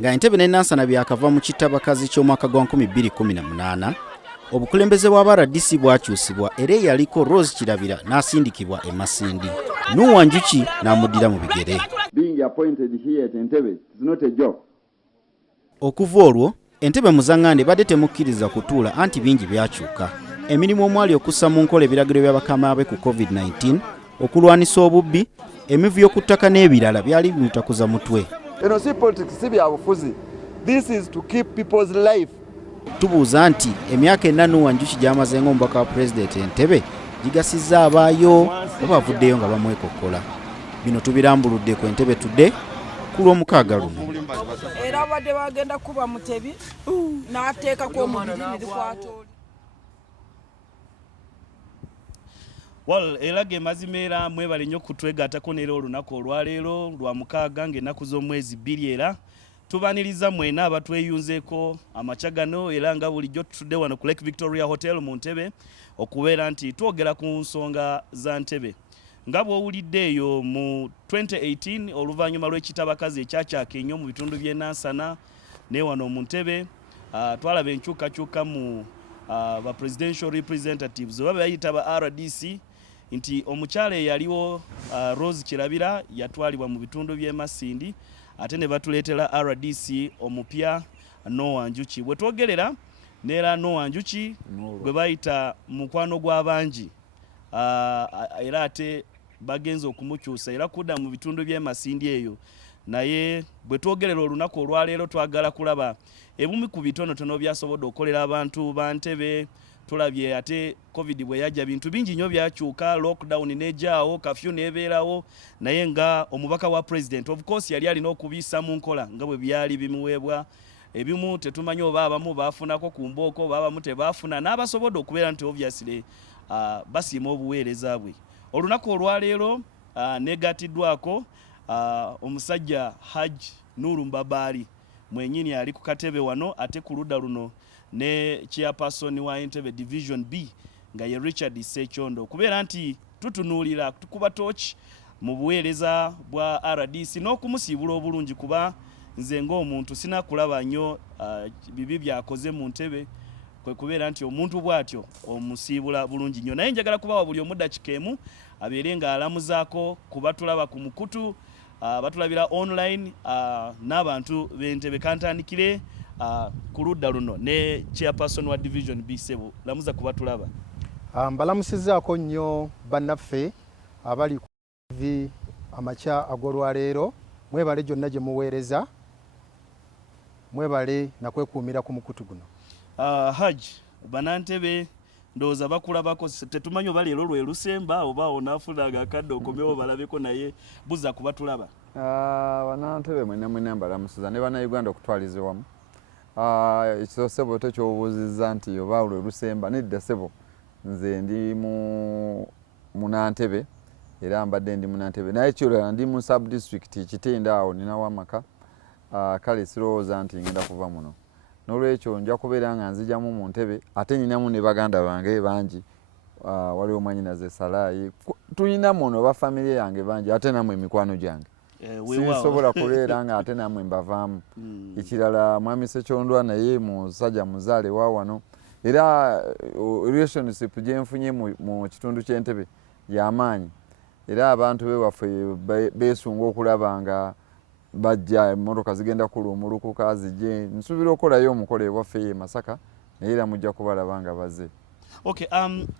nga Entebbe Nansana byakava mu kitabakazi ky'omwaka gwa 2018 obukulembeze bwa RDC bwakyusibwa era yaliko Rose Kirabira n'asindikibwa e Masindi. Noor Njuki n'amuddira mu bigere. Being appointed here at Entebbe is not a joke. Okuva olwo Entebbe muzangande badde temukkiriza kutuula anti bingi byakyuka. Emirimu omwali okussa mu nkola ebiragiro by'abakama be ku COVID-19, okulwanisa obubbi, emivuyo ku ttaka n'ebirala byali bimutakuza mutwe. This is to keep people's life. Tubuuza nti emyaka 4 Noor Njuki gy'amaze ng'omubaka wa President Entebbe gigasizza abaayo oba bavuddeyo nga bamwekokkola. Bino tubirambuludde ku Entebbe Today ku Lwomukaaga luno. Era badde bagenda kuba Mutebi n'ateekako omubiri n'ebikwatoli. Era gemazima era mwebale nnyo kutwegattako neera olunaku olwaleero lwa mukaaga ng'ennaku z'omwezi 2 era tubaniriza mwena abatweyunzeeko amakya gano era nga bulijjo tutudde wano ku Lake Victoria Hotel mu Entebbe okubeera nti twogera ku nsonga za Entebbe. Nga bw'owulidde eyo mu 2018 oluvannyuma lw'ekitabakazi ekyakyaka ennyo mu bitundu by'e Nansana ne wano mu Entebbe twalaba enkyukakyuka mu ba presidential representatives oba bayita ba RDC nti omukyala eyaliwo Rose Kirabira yatwalibwa mu bitundu by'e Masindi ate ne batuleetera RDC omupya Noor Njuki. Bwe twogerera neera Noor Njuki gwe bayita mukwano gw'abangi era ate bagenze okumukyusa era kudda mu bitundu by'e Masindi eyo. Naye bwe twogerera olunaku olwaleero twagala kulaba ebumu ku bitonotono byasobodde okolera abantu ba Entebbe. Tulabye ate COVID bwe yajja bintu bingi nnyo byakyuka, lockdown nejaawo, kafyu nebeerawo, naye nga omubaka wa president of course yali alina okubiisa mu nkola nga bwe byali bimuweebwa. Ebimu tetumanyi oba abamu baafunako ku mbooko oba abamu tebaafuna n'abasobodde okubeera nti obviously basiima obuweereza bwe. Olunaku olwaleero negatiddwako omusajja Hajj Noor Mbabaali mwenyini ali ku katebe wano ate ku ludda luno ne chairperson wa Entebbe Division B nga ye Richard Sechondo kubeera nti tutunuulira tukuba torch mu buweereza bwa RDC n'okumusiibula obulungi kuba nze ng'omuntu sina kulaba nnyo bibi byakoze mu Entebbe kwe kubeera nti omuntu bw'atyo omusiibula bulungi nnyo. Naye njagala kubawa buli omu dakiika emu abeere ng'alamuzaako kuba tulaba ku mukutu batulabira online n'abantu b'Entebbe. Kantandikire ku ludda luno ne chairperson wa Division B Sebo lamuza kuba tulaba. Mbalamusizaako nnyo bannaffe abali ku TV amakya ag'olwaleero. Mwebale gyonna gye muweereza, mwebale nakwekuumira ku mukutu guno. Hajj Bannantebbe ndowooza bakulabako tetumanyi oba leero lwe lusemba oba onaafunaga akadde okomewo balabeko naye buza kuba tulaba. Bannantebbe mwena mbalamusiza ne bannayuganda okutwaliza wamu. Ekyo Sebo tekyobuuzizza nti oba lwe lusemba nedda Sebo nze ndi mu Nantebbe era mbadde ndi mu Nantebbe naye kyolala ndi mu sub district Kitenda awo ninawo amaka kale sirowooza nti ngenda kuva muno. N'olwekyo nja kubeera nga nzijamu mu Entebbe ate nyinamu ne baganda bange bangi waliwo mwanyinaze Salaayi tulina muno ba family yange bangi ate namwe emikwano gyange. Sinsobola kubeera nga ate namwe mbavaamu. Ekirala mwami Sekyondwa naye musajja muzaale wa wano era relationship gye nfunye mu kitundu ky'Entebbe y'amaanyi era abantu bewaffe beesunga okulaba nga bajja emmotoka zigenda kulumulukuka zijje nsuubira okolayo omukolo ewaffe Masaka naye era mujja kubalaba nga baze. Okay,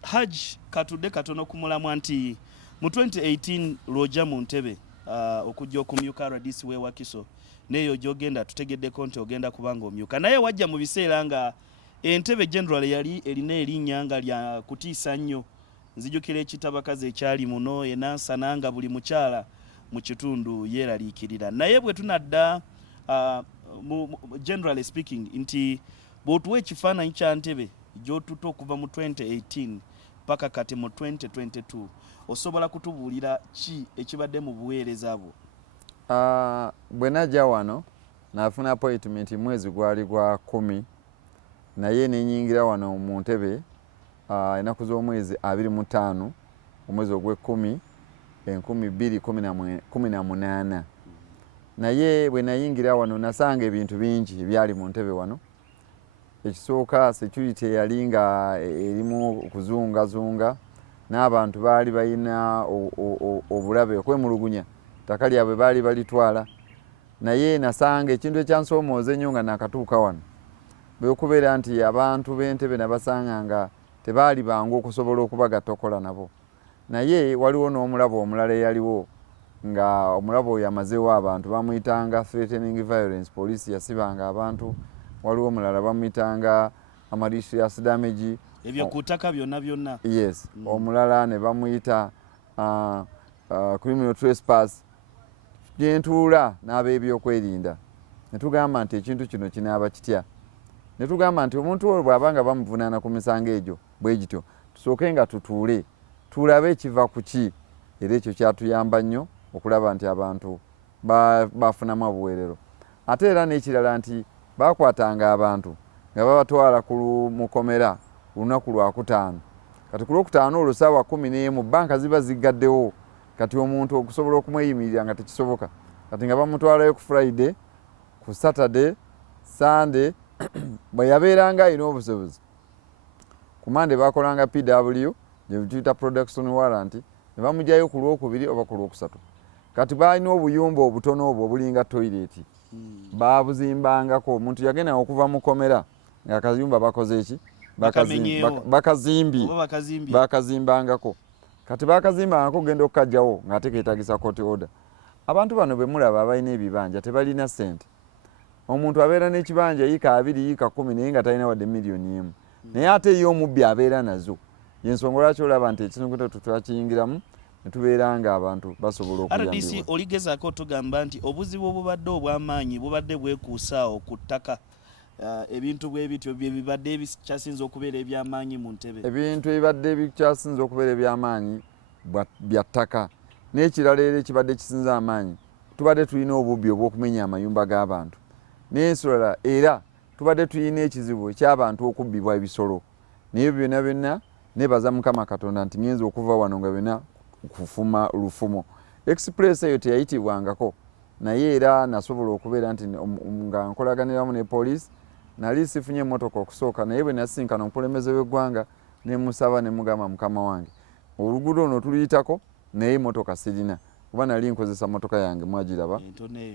Hajj katudde katono kumulamwa nti mu 2018 lwojja mu Entebbe okujja okumyuka RDC weewakiso neyo gyogenda tutegeddeko nti ogenda kubanga omyuka naye wajja mu biseera nga Entebbe general yali erina erinnya nga lya kutiisa nnyo. Nzijukira ekitabakazi ekyali muno e Nansana nga buli mukyala mu kitundu yeeraliikirira naye bwe tunadda generally speaking nti bw'otuwa ekifaananyi kya Entebbe gy'otuta okuva mu 2018 paka kati mu 2022 osobola kutubuulira ki ekibadde mu buweereza bwo? Bwe najja wano nafuna appointment mwezi gwali gwa 10 naye nenyingira wano mu Entebbe ennaku z'omwezi 25 omwezi ogw'e10 2018 naye bwe nayingira wano nasanga ebintu bingi ebyali mu Entebbe wano. Ekisooka security eyali nga erimu okuzungazunga n'abantu baali balina obulabe okwemulugunya ttaka lyabwe baali balitwala, naye nasanga ekintu ekyansoomooza ennyo nga nakatuuka wano bwe okubeera nti abantu b'Entebbe nabasanga nga tebaali bangu okusobola okubagatta okola nabo, naye waliwo n'omulabo omulala eyaliwo nga omulabo oyo amazeewo abantu bamuyitanga threatening violence, poliisi yasibanga abantu. Waliwo omulala bamuyitanga malicious damage, ebyo ku ttaka byonna. Yes, omulala ne bamuyita criminal trespass. Gyentuula n'ab'ebyokwerinda ne tugamba nti ekintu kino kinaaba kitya, ne tugamba nti omuntu oyo bw'abanga bamuvunaana ku misango egyo bwe gityo tusooke nga tutuule tulabe ekiva ku ki, era ekyo kyatuyamba nnyo okulaba nti abantu bafunamu obuweerero. Ate era n'ekirala nti bakwatanga abantu nga babatwala ku mukomera olunaku lwakutaano. Kati ku lwokutaano olwo ssaawa 11 banka ziba ziggaddewo, kati omuntu okusobola okumweyimirira nga tekisoboka. Kati nga bamutwalayo ku Friday, ku Saturday, Sunday bwe yabeeranga alina obusobozi. Ku Monday bakolanga PW gye tuyita production warrant, ne bamugyayo ku Lwokubiri oba ku Lwokusatu. Kati balina obuyumba obutono obwo obulinga toilet. Babuzimbangako, omuntu yagenda okuva mu komera ng'akazimba bakoze eki bakazimbangako. Kati bakazimbangako genda okukajjawo ng'ate keetagisa court order. Abantu bano bwe mulaba abalina ebibanja tebalina ssente. Omuntu abeera n'ekibanja yiika 2 yiika 10 naye nga talina wadde miliyoni 1, naye ate ye omubbi abeera nazo. Yensonga lwaki olaba nti ekintu twakiyingiramu ne tubeera nga abantu basobola okuyambibwa. RDC oligezaako tugamba nti obuzibu obubadde obw'amaanyi bubadde bwekuusaawo ku ttaka, ebintu bwe bityo bye bibadde ebikyasinze okubeera eby'amaanyi mu Entebbe. Ebintu ebibadde ebikyasinze okubeera eby'amaanyi bya ttaka, n'ekirala era ekibadde kisinza amaanyi tubadde tulina obubbi obw'okumenya amayumba g'abantu, n'ensonga era tubadde tulina ekizibu eky'abantu okubbibwa ebisolo. Naye byonna nebaza Mukama Katonda nti ngenza okuva wano nga byonna kufuma lufumo. Express eyo teyayitibwangako, naye era nasobola okubeera nti nga nkolaganiramu ne poliisi, nali sifunye emmotoka okusooka, naye bwe nasinkana omukulembeze w'eggwanga ne musaba ne mugamba Mukama wange oluguudo luno tuluyitako naye emmotoka sirina, kuba nali nkozesa mmotoka yange mwagiraba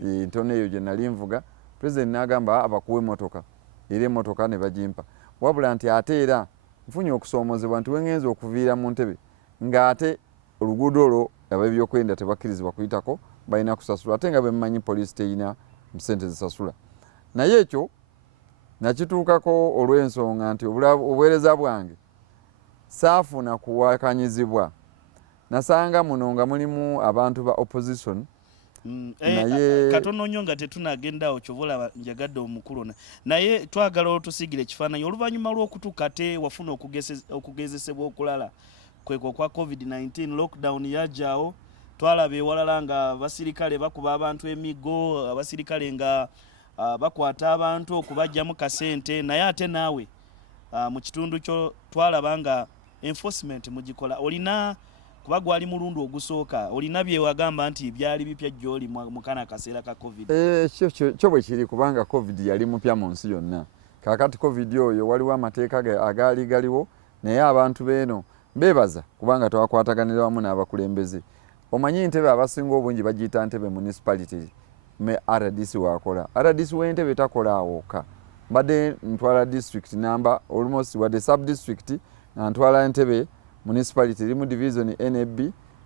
entono eyo gye nali nvuga. President n'agamba abakuwa emmotoka, era emmotoka ne bagimpa, wabula nti ate era nfunye okusoomozebwa nti wengenza okuviira mu Entebbe ng'ate oluguudo olwo ab'ebyokwerinda tebakkirizibwa kuyitako, balina kusasula, ate nga bemmanyi poliisi terina ssente zisasula. Naye ekyo nakituukako olw'ensonga nti obuweereza bwange saafuna kuwakanyizibwa. Nasanga muno nga mulimu abantu ba opposition. Naye katono nnyo nga tetunagendawo kyobulaba njagadde omukulu, naye twagala otusigire ekifaananyi oluvannyuma lw'okutuuka te wafuna okugezesebwa okulala kweko kwa COVID-19 lockdown yajjaawo, twalaba ewalala nga abasirikale bakuba abantu emigo, abasirikale nga bakwata abantu okubajjamu kasente, naye ate naawe mu kitundu kyo twalaba nga enforcement mugikola. Olina kuba gwali mulundi ogusooka, olina bye wagamba nti byali bipya gy'oli mu kana kaseera ka COVID. Kyo bwe kiri, kubanga COVID yali mupya mu nsi yonna. Kaakati COVID oyo waliwo amateeka agaali galiwo, naye abantu beeno beebaza kubanga twakwataganira wamu n'abakulembeze. Omanyi Entebbe abasinga obungi bagiyita Entebbe municipality me RDC wakola. RDC w'Entebbe takola awoka. Mbadde ntwala district number almost wadde sub district nga ntwala Entebbe municipality eri mu division NAB,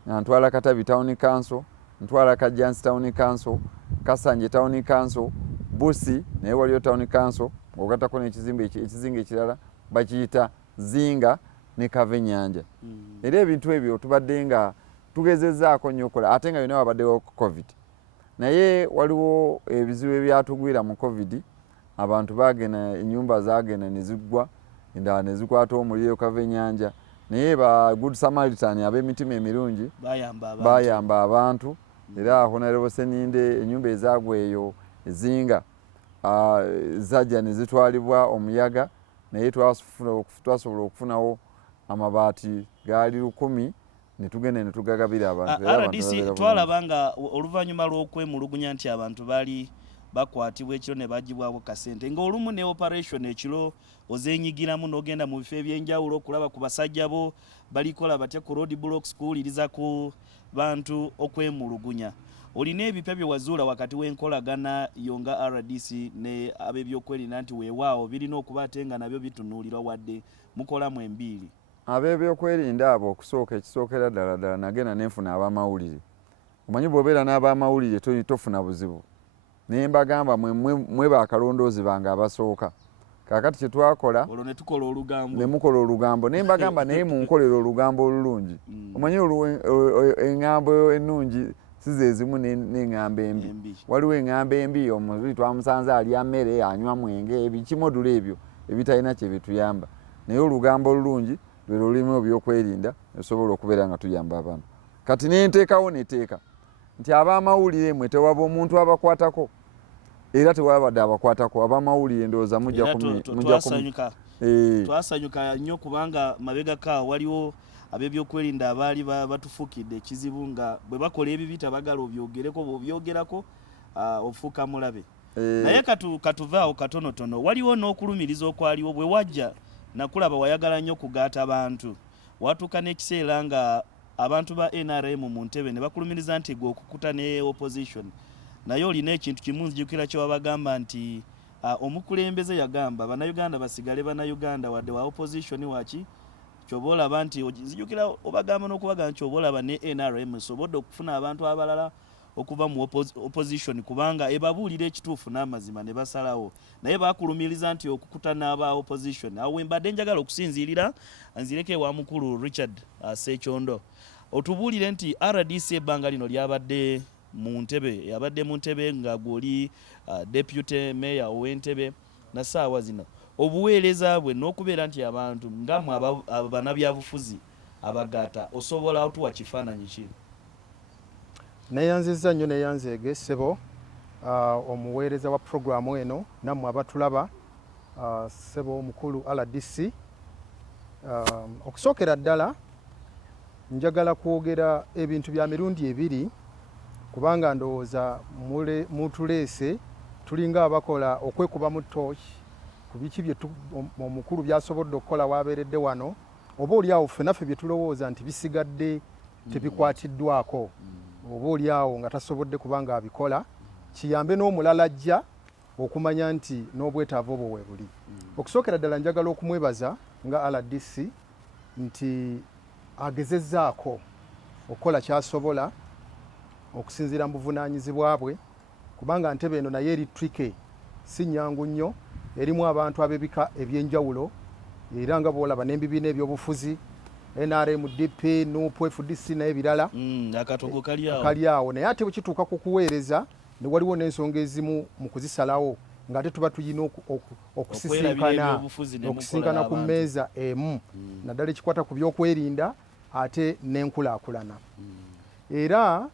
nga ntwala Katabi Town Council, ntwala Kajansi Town Council, Kasanje Town Council, Busi naye waliyo Town Council, ng'ogattako n'ekizinga ekirala bakiyita Zinga ne Kavenyanja. Era ebintu ebyo tubadde nga tugezezzaako nnyo okukola, ate nga byonna wabaddewo COVID. Naye waliwo ebizibu ebyatugwira mu COVID, abantu bagenda, ennyumba zagenda ne ziggwa, endala ne zikwata omuliro Kavenyanja, naye ba Good Samaritan ab'emitima emirungi bayamba abantu. Era Honorable Seninde ennyumba ezaagwa eyo Ezinga zajja ne zitwalibwa omuyaga, naye twasobola okufunawo amabaati gaali 10 ne tugenda ne tugagabira abantu RDC twalabanga oluvannyuma lw'okwemulugunya nti abantu bali bakwatibwa ekiro ne bagibwako kasente ng'olumu ne operation ekiro ozenyigiramu n'ogenda mu bifo ebyenjawulo okulaba ku basajja bo balikola batya ku road blocks kuwuliriza ku bantu okwemulugunya. Olina ebipya bye wazuula wakati w'enkolagana yonga RDC ne ab'ebyokwerinda nti weewaawo birina okuba ate nga nabyo bitunuulirwa wadde mukolamu embiiri? Ab'ebyokwerinda abo okusooka ekisookera ddala nagenda nenfuna ab'amawulire. Omanyi bw'obeera n'ab'amawulire tofuna buzibu. Ne mbagamba mwe bakalondoozi bange abasooka. Kaakati kye twakola olwo ne tukola olugambo. Ne mukola olugambo. Ne mbagamba naye munkolera olugambo olulungi. Omanyi eŋŋambo ennungi si ze zimu n'eŋŋambo embi. Waliwo eŋŋambo embi omubi twamusanze alya mmere anywa mwenge ebikimodula ebyo ebitalina kye bituyamba. Naye olugambo olulungi lwe lulimu ebyokwerinda esobola okubeera nga tuyamba abantu. Kati nenteekawo neteeka nti ab'amawulire mwe tewaba omuntu abakwatako era tewabadde abakwatako ab'amawulire ndowooza mujja twasanyuka nnyo kubanga mabegako waliwo ab'ebyokwerinda abaali batufuukidde ekizibu nga bwe bakola ebibi tabagala obyogereko bw'obyogerako ofuuka mulabe. Naye katuvaawo katonotono waliwo n'okulumiriza okwaliwo bwe wajja nakulaba wayagala nnyo okugaata abantu watuuka n'ekiseera nga abantu ba NRM mu Entebbe ne bakulumiriza nti gwe okukuta ne opposition naye olina ekintu kimu nzijukira kye wabagamba nti omukulembeze yagamba bannayuganda basigale bannayuganda wadde wa opposition waki kyoba olaba nti nzijukira obagamba n'okubagamba nti oba olaba ne NRM esobodde okufuna abantu abalala okuva mu opposition kubanga ebabuulira ekituufu n'amazima ne basalawo naye bakulumiriza nti okukuta n'aba opposition. Awo mbadde njagala okusinziirira nzireke wa mukulu Richard Sekyondo otubuulire nti RDC ebbanga lino lyabadde mu Entebbe yabadde mu Entebbe nga gwoli deputy mayor w'Entebbe na ssaawa zino obuweereza bwe n'okubeera nti abantu ngamwe abannabyabufuzi abagaata osobola otuwa kifaananyi ki? Neyanziza nnyo neyanzeege ssebo omuweereza wa puroguramu eno nammwe abatulaba ssebo omukulu RDC. Okusookera ddala njagala kwogera ebintu bya mirundi ebiri kubanga ndowooza mutuleese tulinga abakola okwekuba mu tooki ku biki bye omukulu byasobodde okukola wabeeredde wano oba oliawo ffenaffe bye tulowooza nti bisigadde tebikwatiddwako oba oliawo nga tasobodde kubanga abikola kiyambe n'omulala ajja okumanya nti n'obwetaavu obwo we buli. Okusookera ddala njagala okumwebaza nga RDC nti agezezzaako okukola kyasobola okusinziira mu buvunaanyizibwa bwe kubanga Entebbe eno naye eri trike si nnyangu nnyo erimu abantu ab'ebika ebyenjawulo era nga bw'olaba n'ebibiina ebyobufuzi NRM, DP, NUP, FDC n'ebirala akatogo kali awo naye ate bwekituuka ku kuweereza ne waliwo n'ensonga ezimu mu kuzisalawo ng'ate tuba tuyina okusisinkana ku mmeeza emu naddala ekikwata ku byokwerinda ate n'enkulaakulana. Era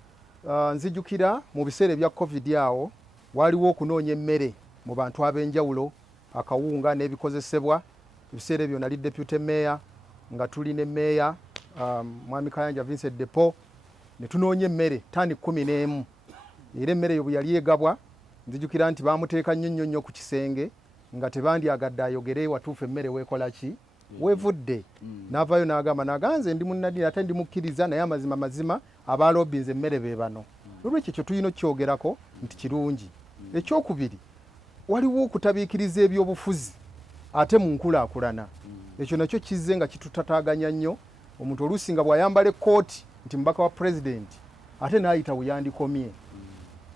nzijukira mu biseera ebya COVID awo waliwo okunoonya emmere mu bantu ab'enjawulo akawunga n'ebikozesebwa. Ebiseera ebyo nali deputy mayor nga tuli ne meeya mwami Kayanja Vincent Depo ne tunoonya emmere ttani 11 era emmere eyo bwe yali egabwa nzijukira nti baamuteeka nnyo ku kisenge nga tebandyagadde ayogere watuufu emmere weekola ki weevudde n'avaayo n'agamba naganze ndi munnadini ate ndi mukkiriza naye amazima abalobinze emmere be bano. Olwekyo kyo tulina okyogerako nti kirungi. Ekyokubiri waliwo okutabiikiriza ebyobufuzi ate mu nkulaakulana. Ekyo nakyo kizze nga kitutataaganya nnyo. Omuntu oluusi nga bw'ayambala ekkooti nti mubaka wa pulezidenti ate n'ayita buyandikomye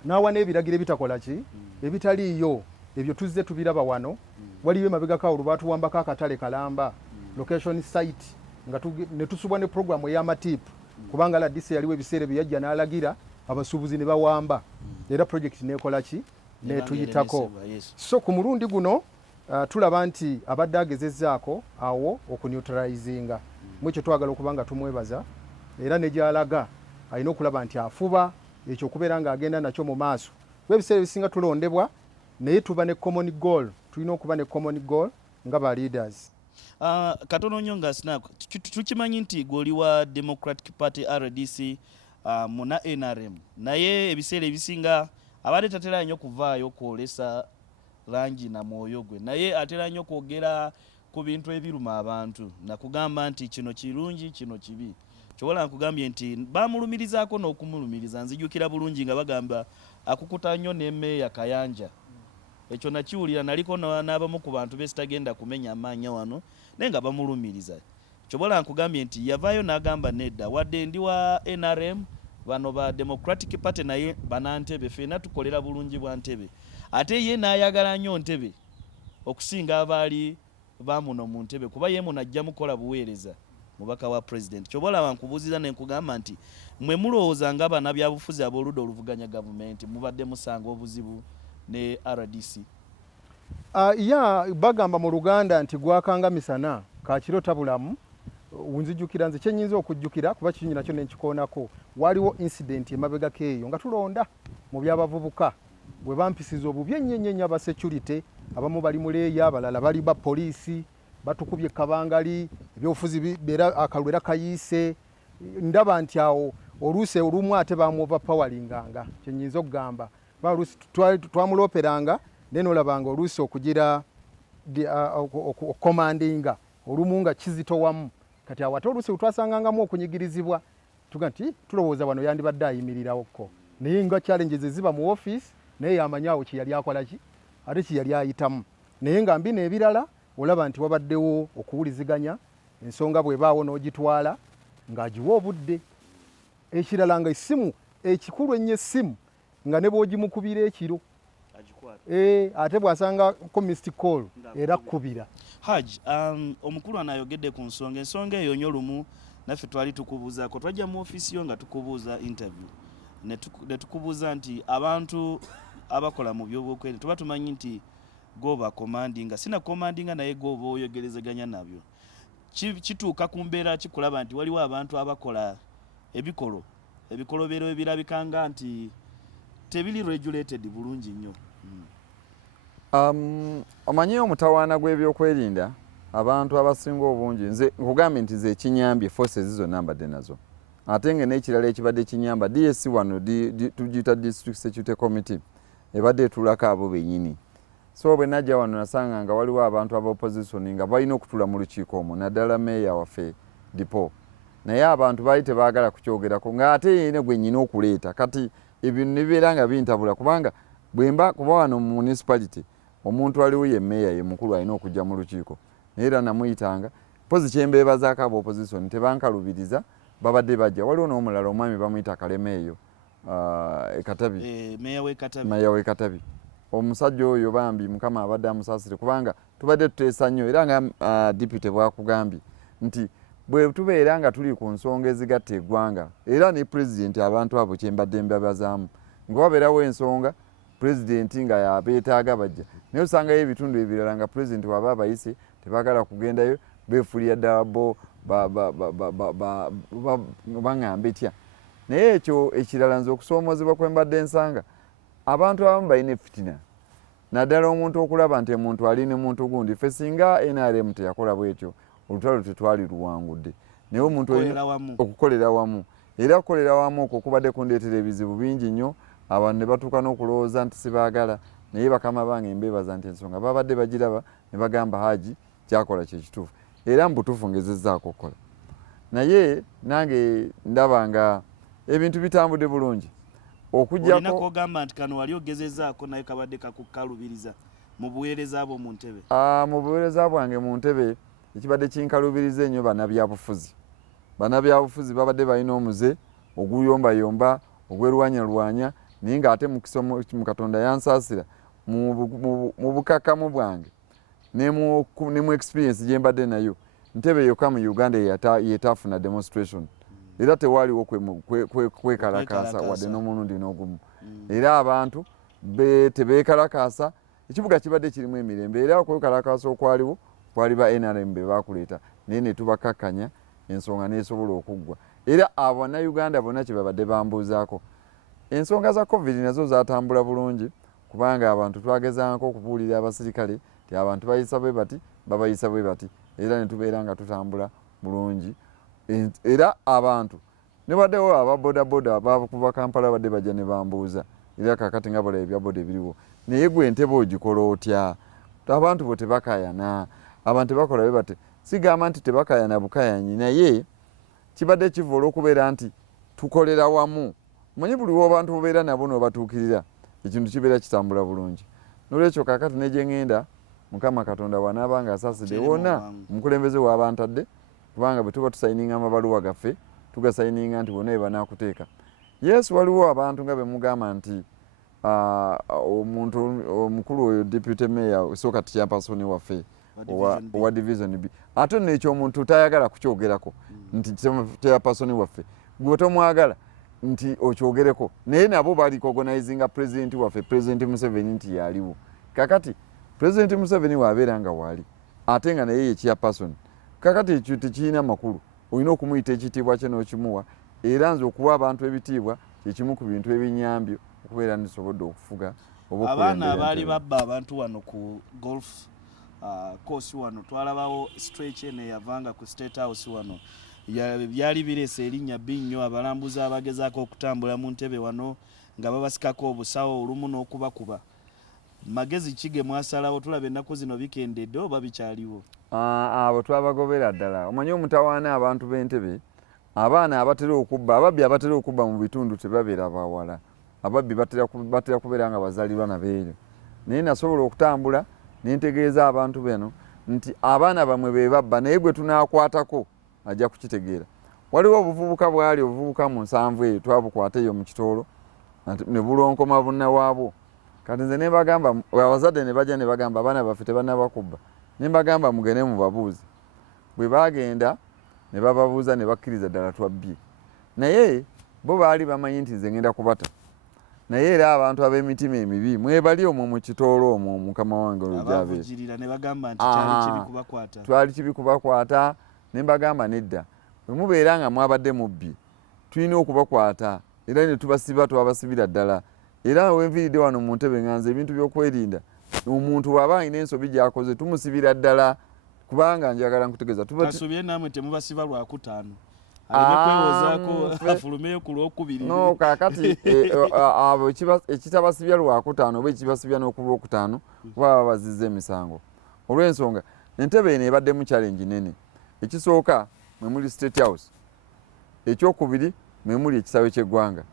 n'awa n'ebiragiro ebitakola ki ebitaliiyo. Ebyo tuzze tubiraba wano. Waliyo emabegako awo baatuwambako akatale Kalamba location site nga ne tusubwa ne programu ey'amatiipu kubanga RDC yaliwo ebiseera bye yajja n'alagira abasuubuzi ne bawamba era project neekola ki netuyitako. So ku mulundi guno tulaba nti abadde agezezzaako awo okuneutralizinga mwekyo twagala okubanga tumwebaza era ne gyalaga alina okulaba nti afuba ekyo okubeera nga agenda nakyo mu maaso. Ebiseera ebisinga tulondebwa naye tuba ne common goal, tulina okuba ne common goal nga ba leaders. Katono nnyo nga Snap tukimanyi nti goli wa Democratic Party RDC muna NRM naye ebiseera ebisinga abadde tatera nnyo kuvaayo kwolesa langi na mwoyo gwe naye atera nnyo kwogera ku bintu ebiruma abantu nakugamba nti kino kirungi kino kibi kyobola nkugambye nti bamulumirizaako n'okumulumiriza nzijukira bulungi nga bagamba akukuta nnyo n'emmeeya Kayanja ekyo nakiwulira naliko n'abamu ku bantu besitagenda kumenya amaanya wano naye nga bamulumiriza kyobola nkugambye nti yavaayo n'agamba nedda wadde ndi wa NRM bano ba Democratic Party naye banantebe fena tukolera bulungi bwa Ntebe ate ye n'ayagala nnyo Ntebe okusinga abaali bamuno mu Ntebe kuba ye munajja mukola buweereza mubaka wa president kyobola wankubuuziza ne nkugamba nti mwe mulowooza nga bana byabufuzi ab'oludda oluvuganya gavumenti mubadde musanga obuzibu ne RDC ya bagamba mu Luganda nti gwakanga misana kakiro tabulamu unzijukira nze kyenyinza okujjukira kuba kinyina nakyo nenkikoonako waliwo incident emabega keeyo nga tulonda mu byabavubuka bwe bampisiza obubi ennyennyenya aba security abamu bali muleeya abalala bali ba poliisi batukubye kabangali ebyobufuzi bera akalwera kayiise ndaba nti awo oluusi olumu ate bamuoverpoweringanga kyenyinza okugamba baluusi twamuloperanga neno olabanga oluusi okugira commandinga olumu nga kizito wamu kati awo ate oluusi twasangangamu okunyigirizibwa tuga nti tulowooza wano yandibadde ayimirirako naye nga challenges eziba mu office naye yamanyawo kiyali akola ki ate kiyali ayitamu naye nga mbi n'ebirala olaba nti wabaddewo okuwuliziganya ensonga bwebaawo n'ogitwala ng'agiwa obudde ekirala nga essimu ekikulu ennyo essimu nga ne bw'ogimukubira ekiro ate bw'asanga ko missed call era kkubira Haj omukulu anayogedde ku ensonga eyo nnyo lumu naffe twali tukubuuzaako twajja mu ofiisi yo nga tukubuuza interview ne tukubuuza nti abantu abakola mu byobwokwerinda tuba tumanyi nti goba commandinga sina commandinga naye goba oyogerezeganya nabyo kituuka ku mbeera kikulaba nti waliwo abantu abakola ebikolobero ebirabikanga nti tebili regulated bulungi nnyo omanyi omutawaana gw'ebyokwerinda abantu abasinga obungi nze nkugambye nti ze kinyambye forces zonna mbadde nazo ate nga n'ekirala ekibadde kinyamba DSC wano tugiyita District Security Committee ebadde etulako abo bennyini so bwe najja wano nasanga nga waliwo abantu aba opposition nga balina okutula mu lukiiko omwo naddala meeya waffe dipo naye abantu baali tebaagala kukyogerako ng'ate yene gwe nnyina okuleeta kati ebyo ne bibeera nga bintabula kubanga kuba wano mu municipality omuntu aliwo ye meeya ye mukulu alina okujja mu lukiiko naye era namuyitanga pozi kyembeebazaako aba opposition tebankalubiriza babadde bajja waliwo n'omulala omwami bamuyita Kalema eyo Katabi meeya w'e Katabi omusajja oyo bambi mukama abadde amusaasire kubanga tubadde tuteesa nnyo era nga deputy bwakugambye nti bwe tubeera nga tuli ku nsonga ezigatta eggwanga era ne president abantu abo kyembadde mbabazaamu nga wabeerawo ensonga president nga yabeetaaga bajja naye osangayo ebitundu ebirala nga president waba abayise tebaagala kugendayo beefulira ddala bo baŋŋamba etya naye ekyo ekirala nze okusoomoozebwa kwe mbadde nsanga abantu abamu balina fitina naddala omuntu okulaba nti omuntu ali ne muntu gundi ffe singa NRM teyakola bwetyo olutalo tetwali luwangudde naye omuntu okukolera wamu era okukolera wamu okwo kubadde kundeetera ebizibu bingi nnyo abantu ne batuuka n'okulowooza nti sibaagala naye bakama bange mbeebaza nti ensonga babadde bagiraba ne bagamba Haji kyakola kye kituufu era mbutuufu ngezezzaako okukola naye nange ndaba nga ebintu bitambudde bulungi olina kogamba nti kano wali ogezezzaako naye kabadde kakukalubiriza mu buweereza bwo mu Ntebe mu buweereza bwange mu Ntebe ekibadde kinkalubiriza ennyo bannabyabufuzi babadde balina omuze oguyombayomba ogwerwanyalwanya naye ng'ate mu Katonda yansaasira mu bukakamu bwange ne mu experience gye mbadde nayo Ntebe yokka mu Uganda yetaafuna demonstration era tewaaliwo kwekalakaasa wadde n'omulundi n'ogumu era abantu tebeekalakaasa ekibuga kibadde kirimu emirembe era okwekalakaasa okwaliwo kwali ba NRM be bakuleeta naye ne tubakakkanya ensonga n'esobola okuggwa era abo bannayuganda bonna kye babadde bambuuzaako ensonga za covid nazo zatambula bulungi kubanga abantu twagezaako okubuulira abasirikale ti abantu bayisa bwe bati babayisa bwe bati era ne tubeera nga tutambula bulungi era abantu ne baddewo ababodaboda abakuva Kampala badde bajja ne bambuuza era kakati nga bala ebya boda ebiriwo naye gwe Entebbe ogikola otya abantu bo tebakayana abantu bakola be bate sigamba nti tebakayana bukayanyi naye kibadde kiva olw'okubeera nti tukolera wamu manyi buli w'abantu bobeera nabo n'obatuukirira ekintu kibeera kitambula bulungi n'olwekyo kakati ne gye ŋŋenda Mukama Katonda bw'anaaba nga asaasidde wonna omukulembeze w'abantadde kubanga bwe tuba tusayininga amabaluwa gaffe tugasayininga nti bonna bwe banaakuteeka Yesu waliwo abantu nga be mugamba nti omuntu omukulu oyo deputy mayor sooka chairperson waffe owa division B ate n'ekyo omuntu tayagala kukyogerako nti chairperson waffe gwe tomwagala nti okyogereko naye nabo bali recognizinga president waffe President Museveni nti yaliwo kakati President Museveni wabeera nga wali ate nga naye ye chairperson kakati ekyo tekirina makulu olina okumuyita ekitiibwa kye n'okimuwa era nze okuwa abantu ebitiibwa kyekimu ku bintu ebinyambyo okubeera nisobodde okufuga abaana abaali babba abantu wano ku golf course wano twalabawo stretch ene yavanga ku State House wano byali bireese erinnya binnyo abalambuzi abagezaako okutambula mu Entebbe wano nga babasikako obusawo olumu n'okubakuba magezi kige mwasalawo tulaba ennaku zino bikendedde oba bikyaliwo abo twabagobera ddala omanyi omutawaana abantu b'Entebbe abaana abatera okubba ababbi abatera okubba mu bitundu tebabeera bawala ababbi batera kubeera nga bazaalirwa nabeeyo naye nasobola okutambula nentegeeza abantu beno nti abaana bamwe be babba naye gwe tunaakwatako ajja kukitegeera waliwo obuvubuka bwali obuvubuka mu 7 eyo twabukwata eyo mu Kitoolo ne bulonkoma bunnawaabwo kati nze ne bagamba abazadde ne bajja ne bagamba abaana baffe tebannabakubba ne mbagamba mugende mu babuuzi bwe bagenda ne bababuuza ne bakkiriza ddala twabbye naye bo baali bamanyi nti nze ngenda kubata naye era abantu ab'emitima emibi mwebali omwo mu Kitoolo omwo mukama wange olujabirira ne bagamba nti twali kibi kubakwata ne mbagamba nedda bwe mubeera nga mwabadde mubbi tulina okubakwata era ne tubasiba twabasibira ddala era wenviridde wano mu Entebbe nganze ebintu by'okwerinda omuntu bw'aba alina ensobi gy'akoze tumusibira ddala kubanga njagala nkutegeeza kasubye namwe temubasiba lwakutaano alekwewozaako afulumeyo ku lwokubiri no kakati abo ekitabasibya lwakutaano oba ekibasibya n'oku lwokutaano baba bazizza emisango olw'ensonga Entebbe eno ebaddemu challenge nene ekisooka mwe muli State House ekyokubiri mwe muli ekisaawe ky'eggwanga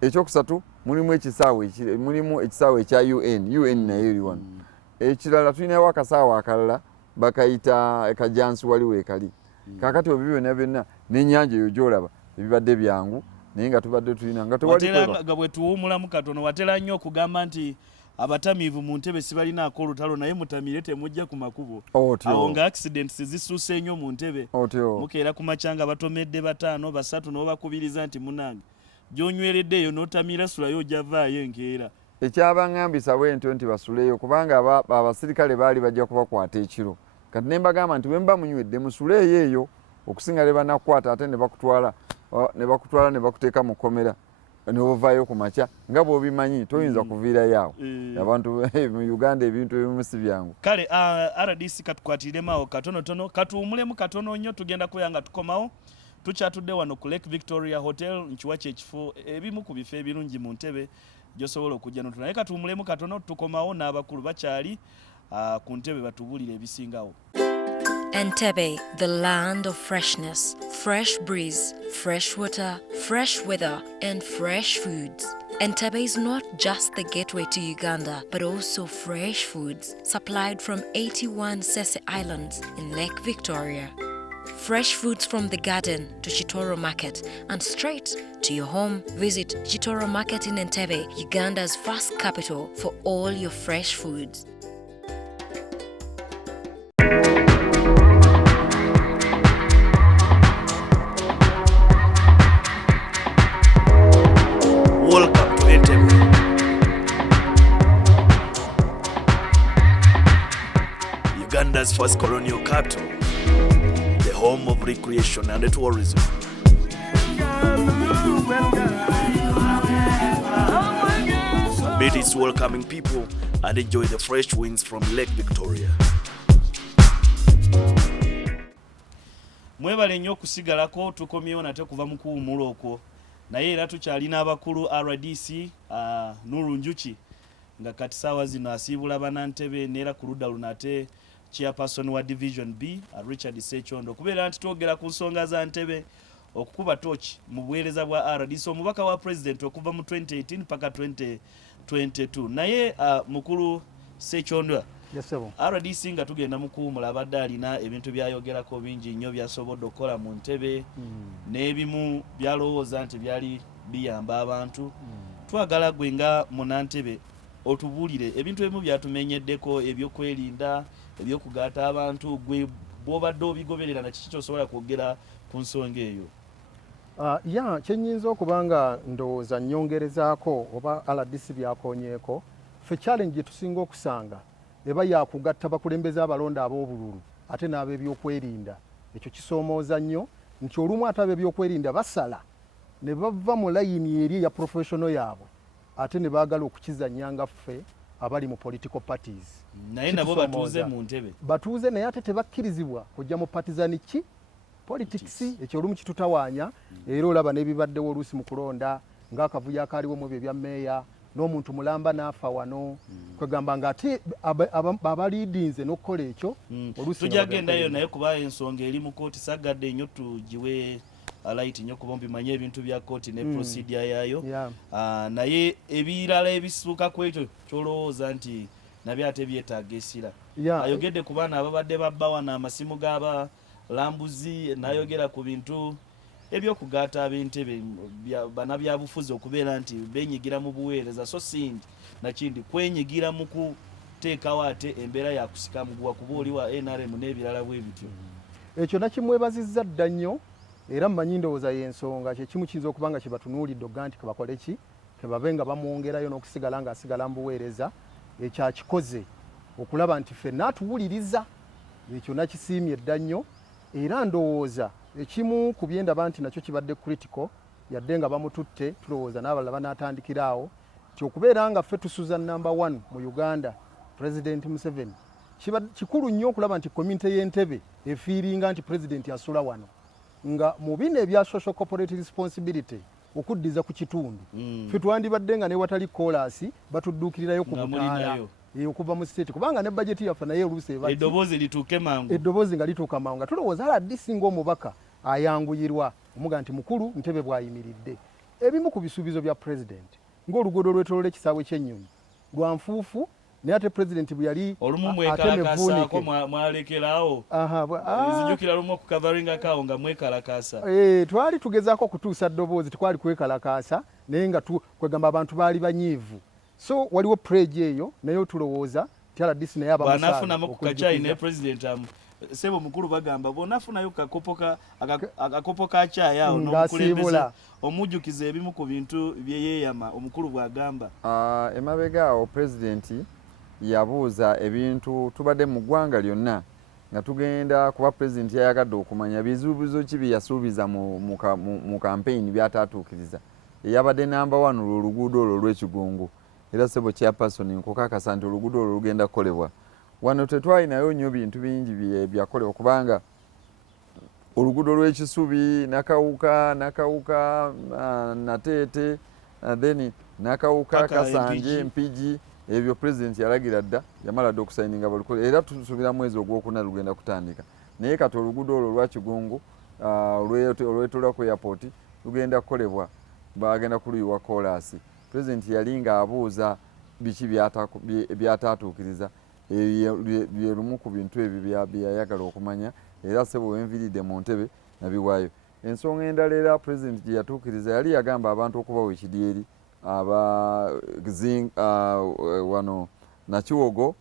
ekyokusatu mulimu ekisaawe ekya UN nayo eri wano ekirala tulinawo akasaawe akalala bakayita kajansi waliwo ekali kakati obi byonna byonna n'ennyanja eyo gy'olaba ebibadde byangu naye nga tubadde tulina nga tewaliga bwe tuwuumulamu katono watera nnyo okugamba nti abatamiivu mu Entebbe sibalinaako olutalo naye mutamire temujja ku makubo awo nga accidents zisuuse nnyo mu Entebbe mukeera ku makya nga batomedde 5 3 n'obakubiriza nti munange gy'onywereddeeyo n'otamira sulayo ojjavaayo enkeera ekyabaŋŋambisa bwentyo nti basuleyo kubanga abasirikale baali bajja kubakwata ekiro kati ne mbagamba nti bwe mba munywedde musuleeyo eyo okusinga le banakukwata ate ne bakutwala ne bakuteeka mu kkomera n'obavaayo ku makya nga bw'obimanyi toyinza kuviirayo awo abantu mu Uganda ebintu ebimu si byangu kale RDC katukwatiriremu awo katonotono katuwumulemu katono nnyo tugenda kubeera nga tukomawo tukyatudde wano ku Lake Victoria Hotel nkiwa kyekifo ebimu ku bifo ebirungi mu Entebbe gyosobola okujja notuna naye katuwumulemu katono tukomawo n'abakulu bakyali ku Entebbe batubuulire ebisingawo. Entebbe, the land of freshness, fresh breeze, fresh water, fresh weather, and fresh foods. Entebbe is not just the gateway to Uganda, but also fresh foods supplied from 81 Sese Islands in Lake Victoria. Fresh foods from the garden to Chitoro Market and straight to your home. Visit Chitoro Market in Entebbe, Uganda's first capital for all your fresh foods. Welcome to Entebbe. Uganda's first colonial capital, the home of recreation and tourism. Meet its welcoming people and enjoy the fresh winds from Lake Victoria. mwebale nnyo okusigalako tukomyewo nate kuva mu kuwumula okwo naye era tukyalina abakulu RDC Noor Njuki nga kati saawa zino asiibula bannantebe neera ku ludda luno ate chairperson wa division B Richard Sechondo kubeera nti twogera ku nsonga za Ntebe okukuba tochi mu buweereza bwa RDC omubaka wa president okuva mu 2018 paka 2022 naye mukulu Sechondo RDC nga tugenda mu kuwumula abadde alina ebintu byayogerako bingi nnyo byasobodde okukola mu Ntebe n'ebimu byalowooza nti byali biyamba abantu twagala gwe nga munantebe otubuulire ebintu ebimu byatumenyeddeko ebyokwerinda ebyokugaata abantu gwe bw'obadde obigoberera na kiki kyosobola kwogera ku nsonga eyo. Kyenyinza okuba nga ndowooza nnyongerezaako oba RDC byakonyeeko ffe challenge gye tusinga okusanga eba yakugatta bakulembeze abalonda ab'obululu ate n'ab'ebyokwerinda. Ekyo kisoomooza nnyo nti olumu ate ab'ebyokwerinda basala ne bava mu layini eri eya professional yaabwe ate ne baagala okukizannyanga ffe abali mu political parties. Naye nabo batuuze mu Ntebe. Batuuze naye ate tebakkirizibwa kujja mu partizan ki politics. Ekyo olumu kitutawaanya era olaba n'ebibaddewo oluusi mu kulonda ng'akavuyo akaliwo mu byo bya meeya n'omuntu mulamba n'afa wano kwegamba nga ate abaliidinze n'okukola ekyo oluusi tujagendayo naye kuba ensonga eri mu kooti sagadde nnyo tugiwe alight nnyo kuba mbimanye ebintu bya kooti ne procedure yaayo naye ebirala ebisuuka ku ekyo kyolowooza nti nabyo ate byetaaga essira ayogedde ku baana ababadde babbawana amasimu g'aba lambuzi n'ayogera ku bintu ebyokugaata ab'Entebe bannabyabufuzi okubeera nti benyigira mu buweereza so sindi nakindi kwenyigira mu kuteekawo ate embeera yakusika muguwa kuba oli wa NRM n'ebirala bwe bityo. Ekyo nakimwebazizza dda nnyo era mmanyi ndowooza y'ensonga kyekimu kiyinza okuba nga kyebatunuulidde ogga nti kebakole ki kebabe nga bamwongerayo n'okusigala ng'asigala mu buweereza ekyakikoze okulaba nti ffenna atuwuliriza. Ekyo nakisiimye dda nnyo era ndowooza ekimu ku byendaba nti nakyo kibadde critical yadde nga bamututte tulowooza n'abalala banaatandikiraawo nti okubeera nga ffe tusuza number 1 mu Uganda President Museveni kikulu nnyo okulaba nti community y'Entebe efiiringa nti president asula wano nga mu bino ebya social corporate responsibility okuddiza ku kitundu ffe twandibadde nga ne watali kolasi batudduukirirayo ku butaala okuva mu state kubanga ne budget yaffe naye oluusi eddoboozi lituuke mangu eddoboozi nga lituuka mangu nga tulowooza RDC ng'omubaka ayanguyirwa omuga nti mukulu Ntebe bw'ayimiridde ebimu ku bisuubizo bya president ng'oluguudo lwetolola ekisaawe ky'ennyonyi lwa nfuufu naye ate president bwe yali olumu mwekalakasaako mwalekeraawo nzijukira lumu okukavaringa kaawo nga mwekalakasa twali tugezaako okutuusa ddoboozi tekwali kwekalakaasa naye nga kwegamba abantu baali banyiivu so waliwo pledge eyo naye tulowooza ti RDC naye bw'anaafunamu ku kacaayi naye president sebo mukulu bagamba bw'onaafunayo akakopo ka caayi awo n'omukulembeze omujjukiza ebimu ku bintu bye yeeyama omukulu bw'agamba. Emabega awo president yabuuza ebintu tubadde mu ggwanga lyonna nga tugenda kuba president yayagadde okumanya bizuubizo ki bye yasuubiza mu campaign byataatuukiriza eyabadde number 1 oluguudo olwo olw'ekigungu era sebo chairperson nkukakasa nti oluguudo olwo lugenda kukolebwa wano tetwalinayo nnyo bintu bingi byakolebwa kubanga oluguudo lw'ekisubi nakawuka nateete then nakawuka kasanje mpigi ebyo president yalagira dda yamala dda okusayininga balukole era tusuubira mwezi ogwokuna lugenda kutandika naye kati oluguudo olwo lwa kigungu olwetolera ku airport lugenda kukolebwa bagenda kuluyiwa kolasi president yali nga abuuza biki byataatuukiriza bye lumu ku bintu ebyo byayagala okumanya era sebo wenviridde mu Ntebe nabiwaayo. Ensonga endala era president gye yatuukiriza yali yagamba abantu okubawa ekidyeri wano Nakiwogo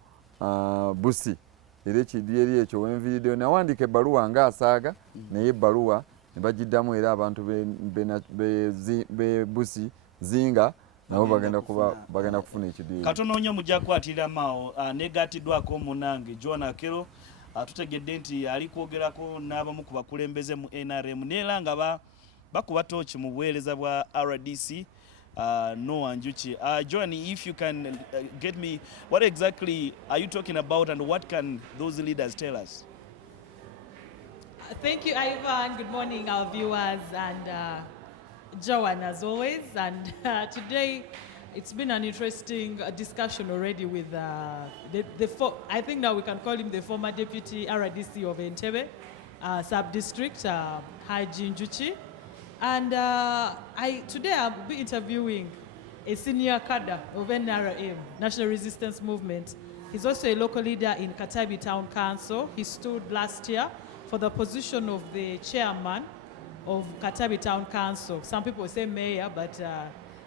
Busi era ekidyeri ekyo wenviriddeyo nawandiika ebbaluwa ng'asaaga naye ebbaluwa ne bagiddamu era abantu be Busi Zinga nabo bagenda kufuna ekidyeri. Katono nnyo mujja kukwatirira maawo negatiddwako omunange John Akero tutegedde nti ali kwogerako n'abamu ku bakulembeze mu NRM neera nga bakuba tooki mu buweereza bwa RDC. Noor Njuki. John, if you can get me, what exactly are you talking about and what can those leaders tell us? Thank you, Ivan. Good morning, our viewers, and Joanne, as always. And today, it's been an interesting discussion already with I think now we can call him the former deputy RDC of Entebbe sub-district, Haji Njuki. And today I'll be interviewing a senior cadre of NRM, National Resistance Movement. He's also a local leader in Katabi Town Council. He stood last year for the position of the chairman of Katabi Town Council. Some people say mayor, but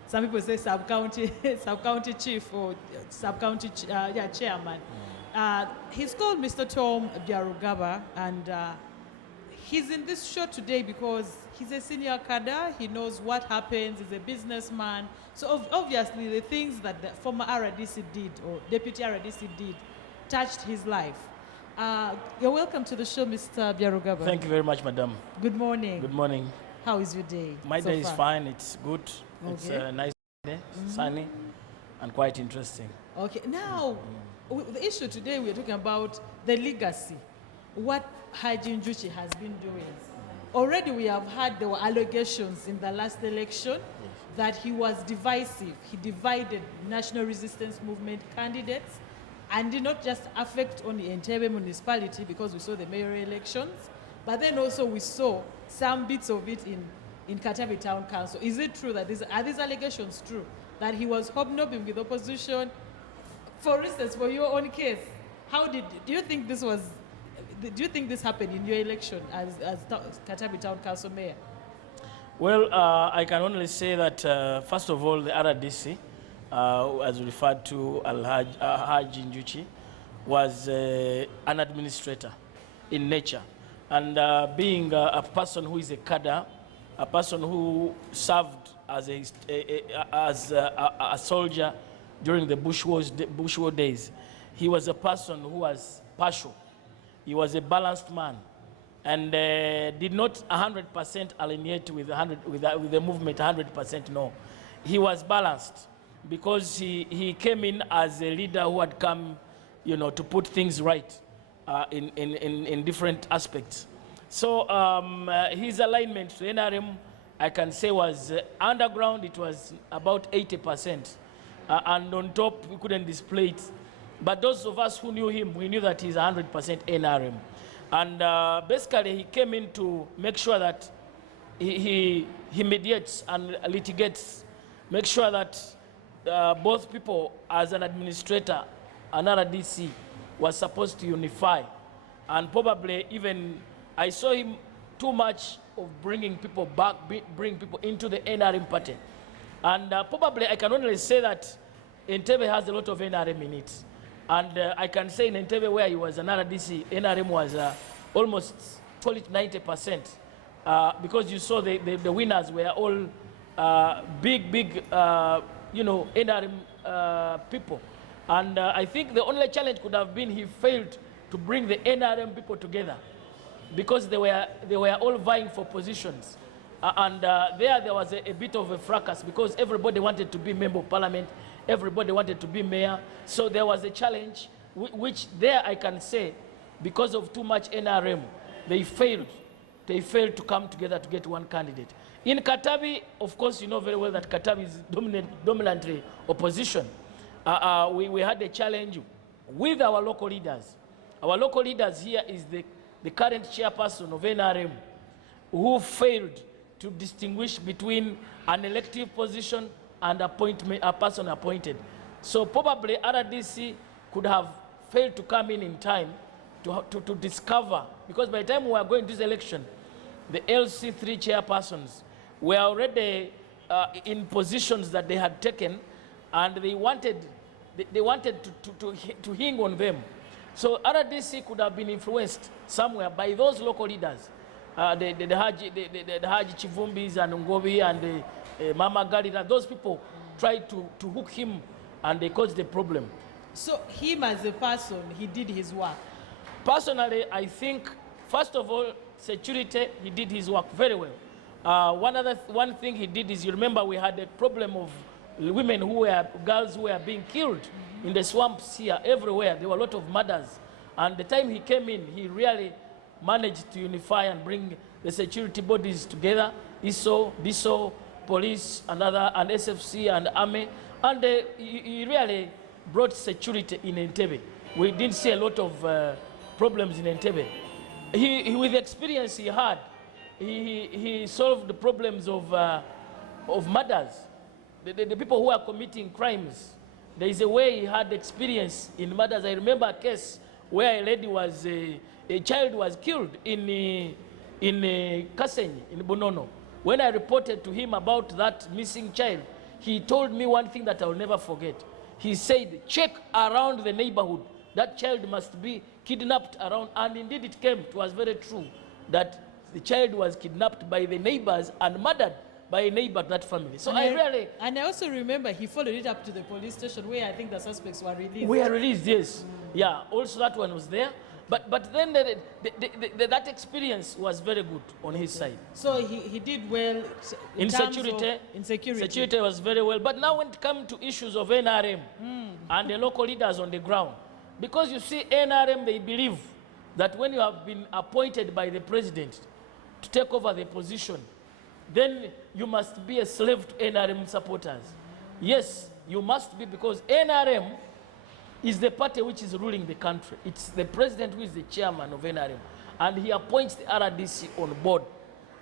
some people say sub-county chief or sub-county chairman. He's called Mr. Tom Byarugaba, and he's in this show today because he's a senior cadre. He knows what happens. He's a businessman. So obviously the things that the former RDC did, or deputy RDC did, touched his life. You're welcome to the show, Mr. Byarugaba. Thank you very much, madam. Good morning. Good morning. How is your day? My so day is far? fine. It's good. Okay. It's a nice day, sunny, and quite interesting. Okay, now, the issue today, we're talking about the legacy, what Haji Njuki has been doing. Already we have heard there were allegations in the last election that he was divisive. He divided National Resistance Movement candidates and did not just affect only Entebbe municipality, because we saw the mayoral elections, but then also we saw some bits of it in Katabi Town Council. Is it true that are these allegations true? That he was hobnobbing with opposition? For instance, for your own case, do you think this happened in your election as Katabi Town Council mayor? Well, I can only say that, first of all, the RDC, as referred to Haji Njuki, was an administrator in nature. And being a person who is a cadre, a person who served as a soldier during the Bush War days, he was a person who was partial. He was a balanced man, and did not 100% alienate with the movement 100%, no. He was balanced because he came in as a leader who had come, to put things right in different aspects. So his alignment to NRM, I can say, was underground. It was about 80%, and on top we couldn't display it. But those of us who knew him, we knew that he's 100% NRM. And basically he came in to make sure that he mediates and litigates, make sure that both people, as an administrator and RDC, was supposed to unify. And probably even I saw him too much of bringing people back, bring people into the NRM party. And probably I can only say that Entebbe has a lot of NRM in it. And I can say in Entebbe, where he was an RDC, NRM was almost 90%. Because you saw the winners were all big, NRM people. And I think the only challenge could have been he failed to bring the NRM people together, because they were all vying for positions. And there was a bit of a fracas, because everybody wanted to be member of parliament, everybody wanted to be mayor. So there was a challenge, which there I can say, because of too much NRM, they failed to come together to get one candidate. In Katabi, of course, you know very well that Katabi is dominantly opposition. We had a challenge with our local leaders. Our local leaders here is the current chairperson of NRM, who failed to distinguish between an elective position and a person appointed. So probably RDC could have failed to come in time to discover, because by the time we were going to this election, the LC3 chairpersons were already in positions that they had taken, and they wanted to hang on them. So RDC could have been influenced somewhere by those local leaders, the Haji Chivumbis and Ngobi and Mama Galida. Those people tried to hook him, and they caused the problem. So him as a person, he did his work? Personally, I think, first of all, security, he did his work very well. One thing he did is, you remember we had a problem of girls who were being killed in the swamps here, everywhere. There were a lot of murders. And the time he came in, he really managed to unify and bring the security bodies together, ISO, BISO, police, and SFC and army, and he really brought security in Entebbe. We didn't see a lot of problems in Entebbe. With the experience he had, he solved the problems of murders, the people who are committing crimes. There is a way he had experience in murders. I remember a case where a lady was, a child was killed in Kasenyi, in Bonono. When I reported to him about that missing child, he told me one thing that I will never forget. He said, check around the neighborhood. That child must be kidnapped around, and indeed it came. It was very true that the child was kidnapped by the neighbors and murdered by a neighbor to that family. So And I also remember he followed it up to the police station where I think the suspects were released. We are released, yes. Yeah, also that one was there. But then that experience was very good on his side. So he did well in security. Security was very well. But now when it comes to issues of NRM and the local leaders on the ground, because you see NRM, they believe that when you have been appointed by the president to take over the position, then you must be a slave to NRM supporters. Yes, you must be, because NRM is the party which is ruling the country. It's the president who is the chairman of NRM, and he appoints the RDC on board.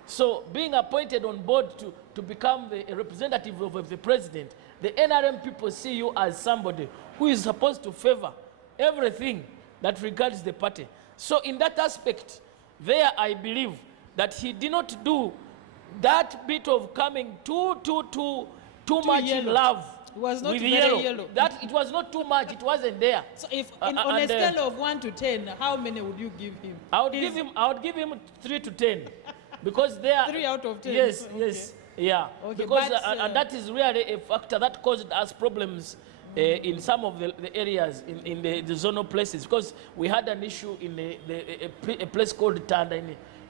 So being appointed on board to become a representative of the president, the NRM people see you as somebody who is supposed to favor everything that regards the party. So in that aspect, there I believe that he did not do that bit of coming too much yellow. in love. It was not with very yellow. That it was not too much. It wasn't there. So if on a scale of 1 to 10, how many would you give him? I would give him 3 to 10, because they are 3 out of 10. Yes, Okay. yes, yeah. Okay, because but, and that is really a factor that caused us problems in some of the areas in the zonal places, because we had an issue in a place called Tanda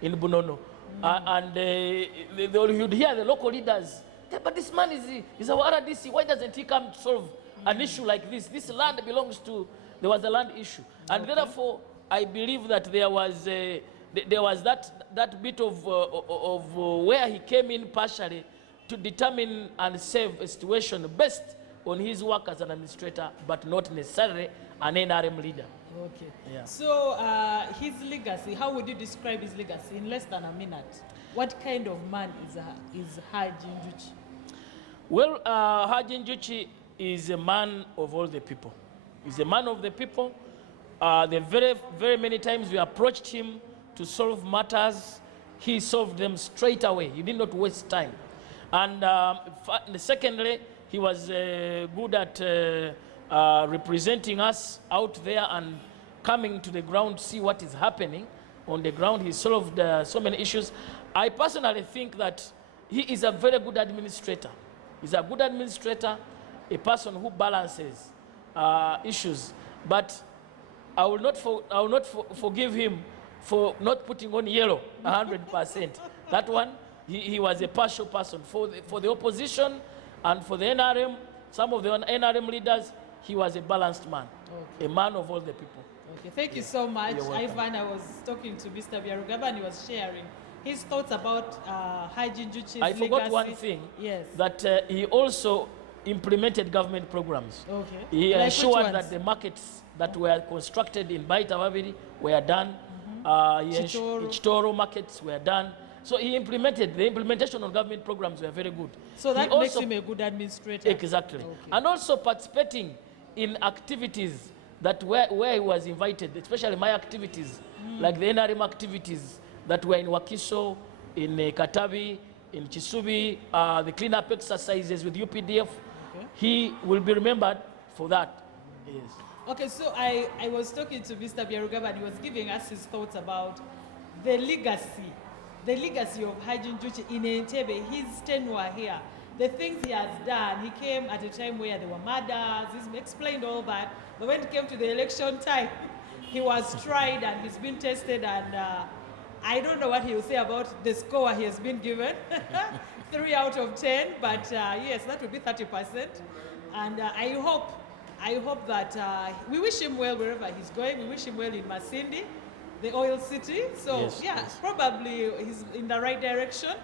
in Bunono, and you'd hear the local leaders, but this man is our RDC. Why doesn't he come to solve an issue like this? This land belongs to. There was a land issue, and therefore I believe that there was that bit of where he came in partially to determine and save a situation based on his work as an administrator, but not necessarily an NRM leader. Okay. Yeah. So his legacy, how would you describe his legacy in less than a minute? What kind of man is Haji Njuki? Well, Haji Njuki is a man of all the people. He's a man of the people. The very many times we approached him to solve matters, he solved them straight away. He did not waste time. And secondly, he was good at representing us out there and coming to the ground to see what is happening on the ground. He solved so many issues. I personally think that he is a very good administrator. He's a good administrator, a person who balances issues. But I will not forgive him for not putting on yellow 100%. That one, he was a partial person. For the opposition and for the NRM, some of the NRM leaders, he was a balanced man, okay. A man of all the people. Okay, thank you so much. Ivan, I was talking to Mr. Byarugaba and he was sharing his thoughts about Haji Njuki's legacy. I forgot one thing, yes. That he also implemented government programs. Okay. He ensured that the markets that were constructed in Baita Babiri were done. Chitoro markets were done. So the implementation of government programs were very good. So that makes him a good administrator. Exactly. Okay. And also participating in activities that where he was invited, especially my activities, like the NRM activities that were in Wakiso, in Katabi, in Chisubi, the cleanup exercises with UPDF. Okay. He will be remembered for that. Yes. Okay, so I was talking to Mr. Byarugaba and he was giving us his thoughts about the legacy of Haji Njuki in Entebbe, his tenure here, the things he has done. He came at a time where there were murders, he's explained all that, but when it came to the election time, he was tried and he's been tested, and I don't know what he will say about the score he has been given, 3 out of 10, but yes, that would be 30%, and I hope that we wish him well wherever he's going. We wish him well in Masindi. the oil city. So Yes, yeah, yes. probably he's in the right direction,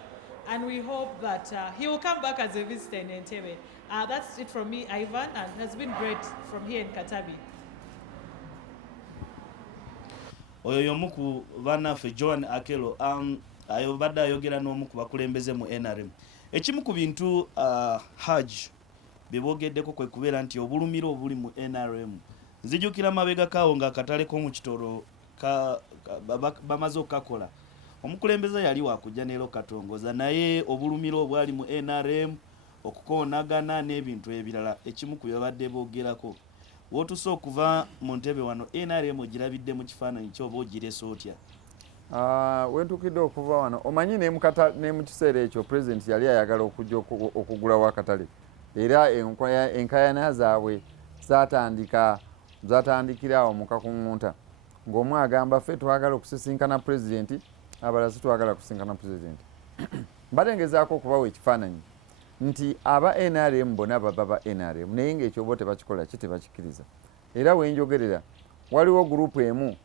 and we hope that he will come back as a visitor in Entebbe. That's it from me, Ivan, and it has been great from here in Katabi. Oyo y'omu ku bannaffe Joan Akelo badde ayogera n'omu ku bakulembeze mu NRM. Ekimu ku bintu Haj bye boogeddeko kwe kubeera nti obulumiro obuli mu NRM. Nzijukira mabega kaawo ng'akatale k'omu Kitoro bamaze okukakola. Omukulembeze yali wakujja neero katongoza naye obulumiro obwali mu NRM okukoonagana n'ebintu ebirala ekimu ku byabadde boogerako. Wotuso okuva mu Ntebe wano NRM ogirabidde mu kifaananyi ky'oba ogirese otya? Wentukidde okuva wano omanyi ne mu kiseera ekyo president yali ayagala okujja okugulawo akatale era enkayana zaabwe zatandikira awo mu Kakungunta ng'omu agamba ffe twagala okusisinkana president abalala si twagala kusisinkana president. Mbatengezaako okubawa ekifaananyi nti aba NRM bonna baba ba NRM naye ng'ekyo bo tebakikola tebakikkiriza. Era wenjogerera waliwo gurupu emu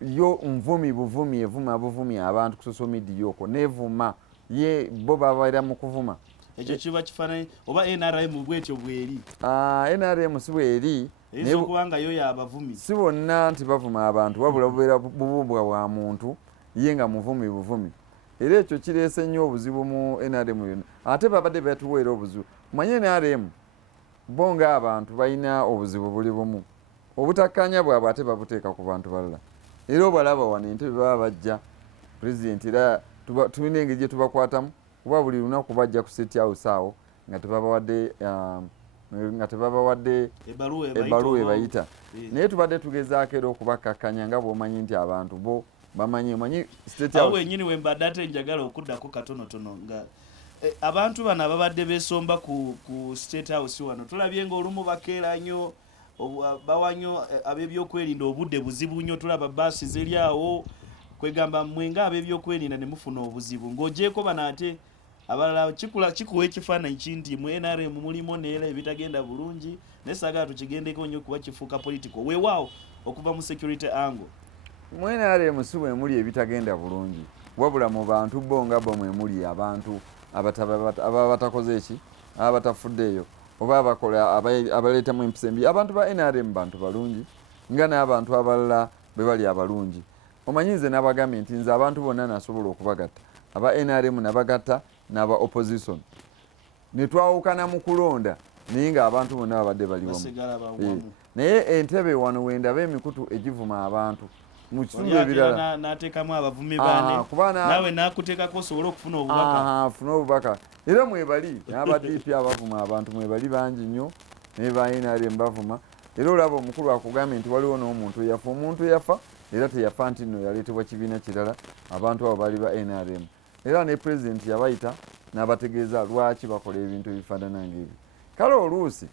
yo nvumi buvumi evuma buvumi abantu ku social media okwo nevuma ye bo babaira mu kuvuma ekyo kiba kifaananyi oba NRM bwetyo bweri. NRM si bweri kubanga yo yabavumi si bonna nti bavuma abantu wabula bubeera bubumbwa bwa muntu ye nga muvumi buvumi. Era ekyo kireese nnyo obuzibu mu NRM yonna ate babadde batuweera obuzibu. Manye NRM bo nga abantu balina obuzibu buli bumu obutakkanya bwabwe ate babuteeka ku bantu balala. Era obalaba wano Entebbe baba bajja president era tulina engeri gye tubakwatamu kuba buli lunaku bajja ku State House awo nga tebabawadde ebbaluwa ebayita. Naye tubadde tugezaako era okubakkakkanya nga bw'omanyi nti abantu bo bamanyi State House. Awo wennyini we mbadde ate njagala okuddako katonotono nga abantu bano ababadde beesomba ku State House wano tulabye ng'olumu bakeera nnyo bawanyo ab'ebyokwerinda obudde buzibu nnyo. Tulaba baasi ziri awo kwegamba mwenga ab'ebyokwerinda ne mufuna obuzibu ng'ogyeko bano ate abalala kikuwa ekifaananyi kinti mu NRM mulimu neera ebitagenda bulungi naye saagala tukigendeko nnyo kuba kifuuka political weewaawo okuva mu security angle. Mu NRM si bwe muli ebitagenda bulungi wabula mu bantu bo nga bo mwe muli abantu ababa batakoze eki ababa batafuddeeyo oba abakola abaleetamu empisa embi. Abantu ba NRM bantu balungi nga n'abantu abalala bwe bali abalungi. Omanyi nze n'abagambye nti nze abantu bonna nasobola okubagatta aba NRM nabagatta n'aba opposition ne twawukana mu kulonda naye ng'abantu bonna babadde bali wamu. Naye Entebbe wano wendaba emikutu egivuma abantu mu kitundu ebirala n'ateekamu abavumi baane naawe n'akuteekako osobola okufuna obubaka. Afuna obubaka era mwebali n'aba DP abavuma abantu mwebali bangi nnyo naye ba NRM bavuma. Era olaba omukulu akugambye nti waliwo n'omuntu eyafa. Omuntu eyafa era teyafa nti nno yaleetebwa kibiina kirala abantu abo bali ba NRM. Era ne president yabayita n'abategeeza lwaki bakola ebintu ebifaanana ng'ebyo. Kale oluusi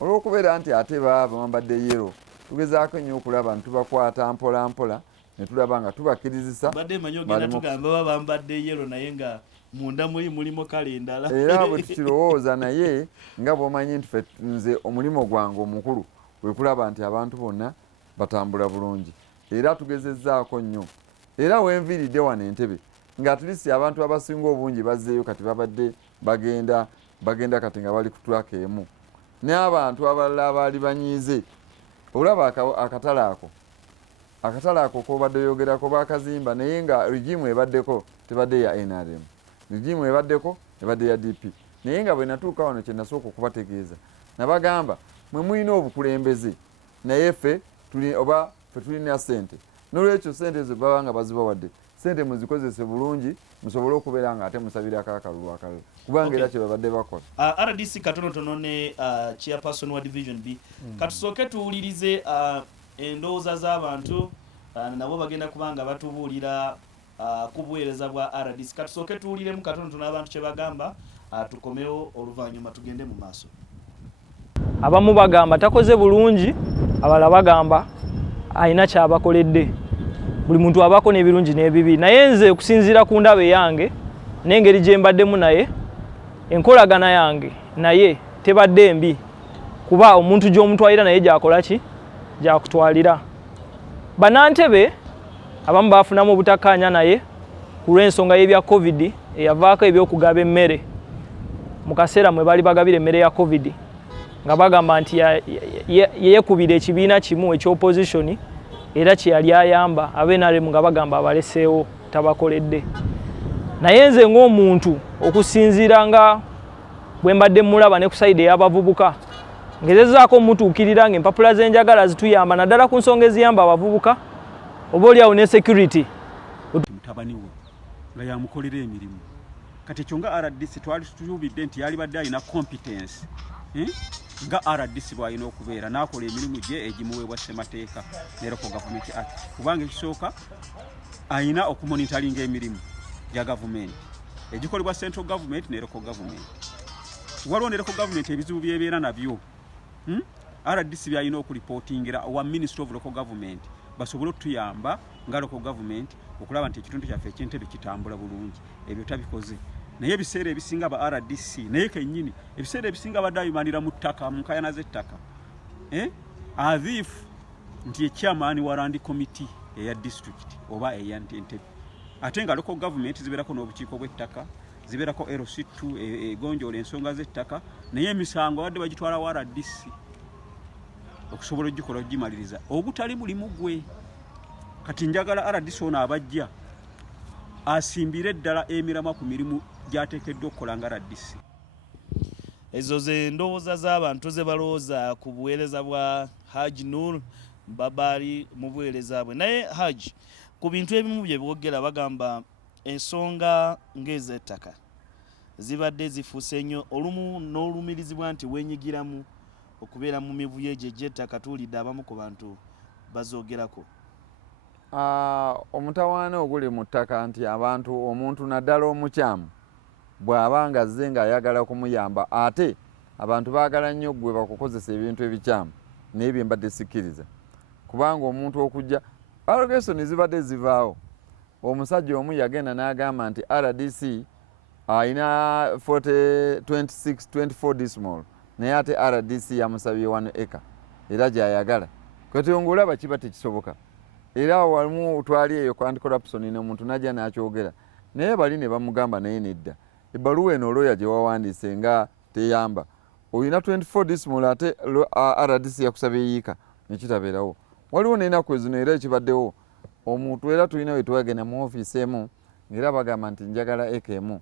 olw'okubeera nti ate baba bambadde yero tugezaako nnyo okulaba nti tubakwata mpola mpola ne tulaba nga tubakkirizisa. Badde manyi ogenda tugamba baba bambadde yero naye nga munda mulimu kale endala. Era bwe tukirowooza naye nga bw'omanyi nti nze omulimu gwange omukulu kwe kulaba nti abantu bonna batambula bulungi. Era tugezezzaako nnyo. Era wenviiridde wano Entebbe nga tulisi abantu abasinga obungi bazzeeyo kati babadde bagenda kati nga bali ku track emu n'abantu abalala abaali banyiize. Olaba akatale ako kobadde yogerako bakazimba naye nga regimu ebaddeko tebadde ya NRM. Regimu ebaddeko ebadde ya DP. Naye nga bwe natuuka wano kye nasooka okubategeeza nabagamba mwe mulina obukulembeze naye ffe tulina ssente n'olwekyo ssente ezo baba nga bazibawadde ssente muzikozese bulungi musobole okubeera nga ate musabirako akalulu akalala kubanga era kye babadde bakola. RDC katonotono ne chairperson wa division B katusooke tuwulirize endowooza z'abantu nabo bagenda kubanga batubuulira ku buweereza bwa RDC. Katusooke tuwuliremu katonotono abantu kye bagamba tukomewo oluvannyuma tugende mu maaso. Abamu bagamba takoze bulungi abalala bagamba alina kyabakoledde. Buli muntu abako n'ebirungi n'ebibi naye nze okusinziira ku ndaba yange n'engeri gye mbaddemu naye enkolagana yange naye tebadde mbi kuba omuntu gy'omutwalira naye gyakola ki gyakutwalira. Bannantebe abamu bafunamu obutakkaanya naye ku lw'ensonga y'ebya covid eyavaako ebyokugaba emmere mu kaseera mwe bali bagabira emmere ya covid nga bagamba nti yeekubira ekibiina kimu eky'opposition era kye yali ayamba abenaremu nga bagamba abaleseewo tabakoledde. Naye nze ng'omuntu okusinziira nga bwe mbadde mulaba ne ku sayidi ey'abavubuka ngezezaako mutuukirira ng'empapula z'enjagala zituyamba naddala ku nsonga eziyamba abavubuka oba oliawo ne security. Mutabani we nga yamukolera emirimu kati ekyo nga RDC twali tusuubidde nti yali badde alina competence nga RDC bw'alina okubeera n'akola emirimu gye egimuweebwa ssemateeka ne Local Government Act kubanga ekisooka alina okumonitaringa emirimu gya gavumenti egikolebwa central government ne local government. Waliwo ne local government ebizibu byebeera nabyo RDC byalina okuripotingira owa Ministry of Local Government basobole okutuyamba nga local government okulaba nti ekitundu kyaffe eky'Entebbe kitambula bulungi. Ebyo tabikoze. Naye ebiseera ebisinga ba RDC naye kennyini ebiseera ebisinga badayumanira mu ttaka mu nkayana z'ettaka azifu nti ekyamaani wa Land Committee eya district oba eya Entebbe ate nga local government zibeerako n'obukiiko bw'ettaka zibeerako LC2 egonjoola ensonga z'ettaka naye emisango badde bagitwala wa RDC okusobola ogikola ogimaliriza ogutali mulimu gwe. Kati njagala RDC ono abajja asimbire ddala emirama ku mirimu gyateekeddwa okukola nga RDC. Ezo ze ndowooza z'abantu ze balowooza ku buweereza bwa Haji Noor babali mu buweereza bwe. Naye Haji, ku bintu ebimu bye boogera bagamba ensonga ng'ez'ettaka zibadde zifuuse nnyo olumu n'olumirizibwa nti wenyigiramu okubeera mu mivuyo egyo egy'ettaka tuwulidde abamu ku bantu bazoogerako. Omutawaana oguli mu ttaka nti abantu omuntu naddala omukyamu bw'aba nga azze ng'ayagala kumuyamba ate abantu baagala nnyo ggwe bakukozesa ebintu ebikyamu naye bye mbadde sikkiriza kubanga omuntu okujja allegation zibadde zivaawo. Omusajja omu yagenda n'agamba nti RDC ayina 24 decimal naye ate RDC yamusabye 1 acre era gy'ayagala kati ng'olaba kiba tekisoboka. Era walimu twali eyo anti-corruption n'omuntu najja n'akyogera naye bali ne bamugamba naye nedda ebbaluwa eno olwoya gye wawandiise nga teyamba olina 24 decimal ate RDC yakusabye yiika nekitabeerawo. Waliwo n'ennaku ezino era ekibaddewo omuntu era tulina we twagenda mu ofiisi emu era bagamba nti njagala eka emu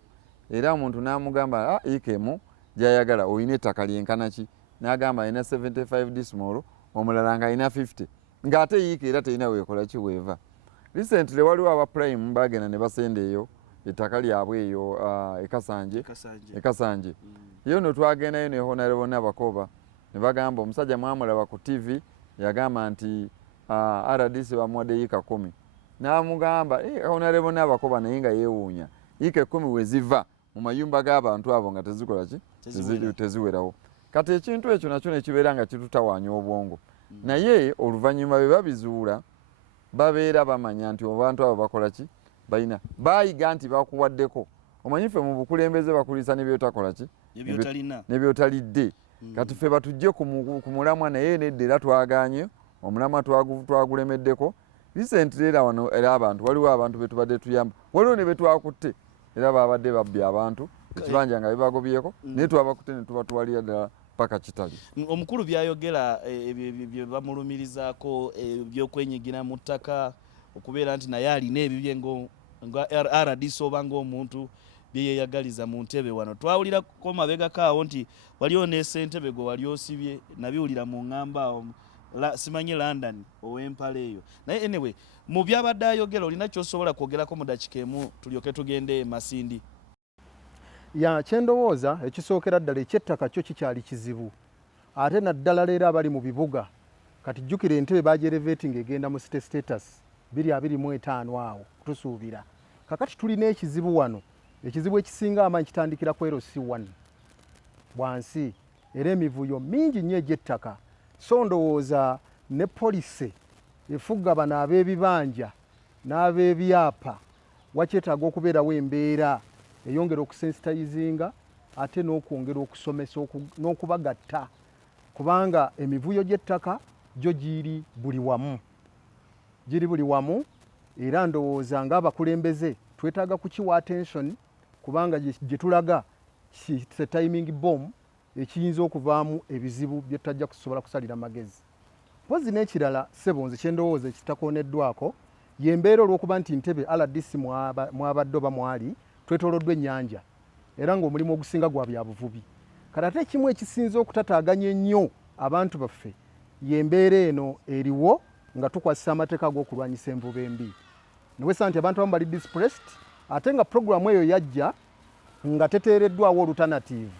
era omuntu n'amugamba eka emu gy'ayagala olina ettaka lyenkana ki n'agamba alina 75 decimal omulala ng'alina 50 ng'ate yiika era terina weekola ki weeva. Recently waliwo aba prime bagenda ne basenda eyo ettaka lyabwe eyo ekasanje yo no twagendayo ne honorable Nabakoba ne bagamba omusajja mwamulaba ku TV yagamba nti RDC bamuwadde yiika 10 n'amugamba honorable Nabakoba naye nga yeewuunya yiika 10 we ziva mu mayumba g'abantu abo nga tezikola ki teziwerawo. Kati ekintu ekyo nakyo ne kibeera nga kitutawaanya obwongo naye oluvannyuma bwe babizuula babeera bamanya nti abantu abo bakola ki balina baayiga nti bakuwaddeko omanyi ffe mu bukulembeze bakulisa nebyotakola ki nebyotalidde kati ffe batujje ku mulamwa naye nedda era twagaanye omulamwa twagulemeddeko. Recently era wano era abantu waliwo abantu betubadde tuyamba waliwo ne betwakutte era babadde babbye abantu ekibanja nga bibagobyeko naye twabakutte ne tubatwalira ddala paka kitali. Omukulu byayogera bye bamulumirizaako ebyokwenyigira mu ttaka okubeera nti naye alina ebibye nga RDC oba ng'omuntu bye yeeyagaliza mu Entebbe wano. Twawulirako mabegako awo nti waliwo ne Entebbe gwe wali osibye nabiwulira mu ŋŋamba simanyi London ow'empala eyo. Naye anyway mu byabadde ayogera olina ky'osobola kwogerako mu dakika emu tulyoke tugende Masindi. Ya kyendowooza ekisookera ddala ekyettaka kyo kikyali kizibu ate naddala leero abali mu bibuga kati jjukira Entebbe bagyerevetinga egenda mu state status 225 awo tusuubira kakati tulina ekizibu wano ekizibu ekisinga amaanyi kitandikira ku LC1 bwansi era emivuyo mingi nnyo egy'ettaka so ndowooza ne polisi efuga bano ab'ebibanja n'ab'ebyapa wakyetaaga okubeerawo embeera eyongera okusensitizinga ate n'okwongera okusomesa n'okubagatta kubanga emivuyo gy'ettaka gyo giri buli wamu era ndowooza ng'abakulembeze twetaaga kukiwa attention kubanga gye tulaga it's timing bomb ekiyinza okuvaamu ebizibu bye tutajja kusobola kusalira magezi. Mpozi n'ekirala Ssebo kye ndowooza ekitakoneddwako y'embeera olw'okuba nti Entebbe RDC mwabadde oba mwali twetooloddwa ennyanja era ng'omulimu ogusinga gwa byabuvubi. Kati ate ekimu ekisinza okutataaganya ennyo abantu baffe y'embeera eno eriwo nga tukwasisa amateeka ag'okulwanyisa envuba embi. Niwesa nti abantu abamu bali displaced ate nga programu eyo yajja nga teteereddwawo alternative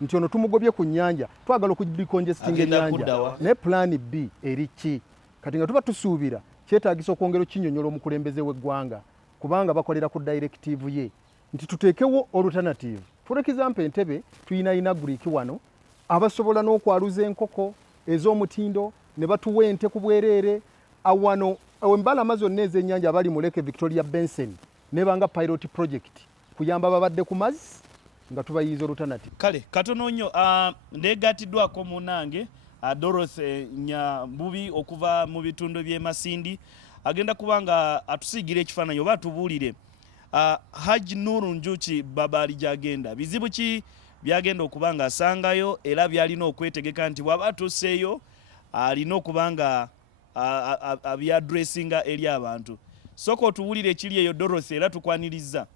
nti ono tumugobye ku nnyanja twagala okudicongestinga ennyanja ne plan B eri ki. Kati nga tuba tusuubira kyetaagisa okwongera okinyonyola omukulembeze w'eggwanga kubanga bakolera ku directive ye nti tuteekewo alternative. For example Entebbe tuyina inauguriki wano abasobola n'okwaluza enkoko ez'omutindo ne batuwa ente ku bwereere awano embalama zonna ez'ennyanja abali mu Lake Victoria Basin nebanga pilot project kuyamba babadde ku mazzi nga tubayiza alternative. Kale katono nnyo negatiddwako munange Dorothy Nyambubi okuva mu bitundu by'e Masindi agenda kubanga atusigira ekifaananyi oba atubuulire Haji Noor Njuki babali gyagenda bizibu ki byagenda okubanga asangayo era byalina okwetegeka nti bw'aba atuseeyo alina okubanga abyadressinga eri abantu. Soko otuwulire ekiri eyo Dorothy era tukwaniriza.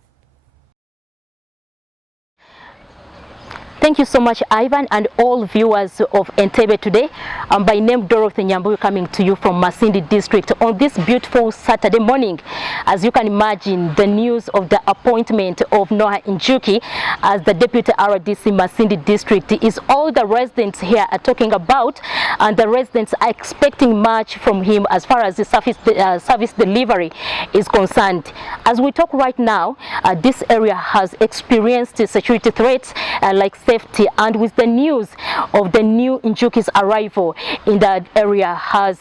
Thank you so much, Ivan, and all viewers of Entebbe today. By name Dorothy Nyambubi, coming to you from Masindi district on this beautiful Saturday morning. As you can imagine, the news of the appointment of Noor Njuki as the Deputy RDC Masindi district is all the residents here are talking about, and the residents are expecting much from him as far as the service delivery is concerned. As we talk right now, this area has experienced security threats like safety, and with the news of the new Njuki's arrival in that area has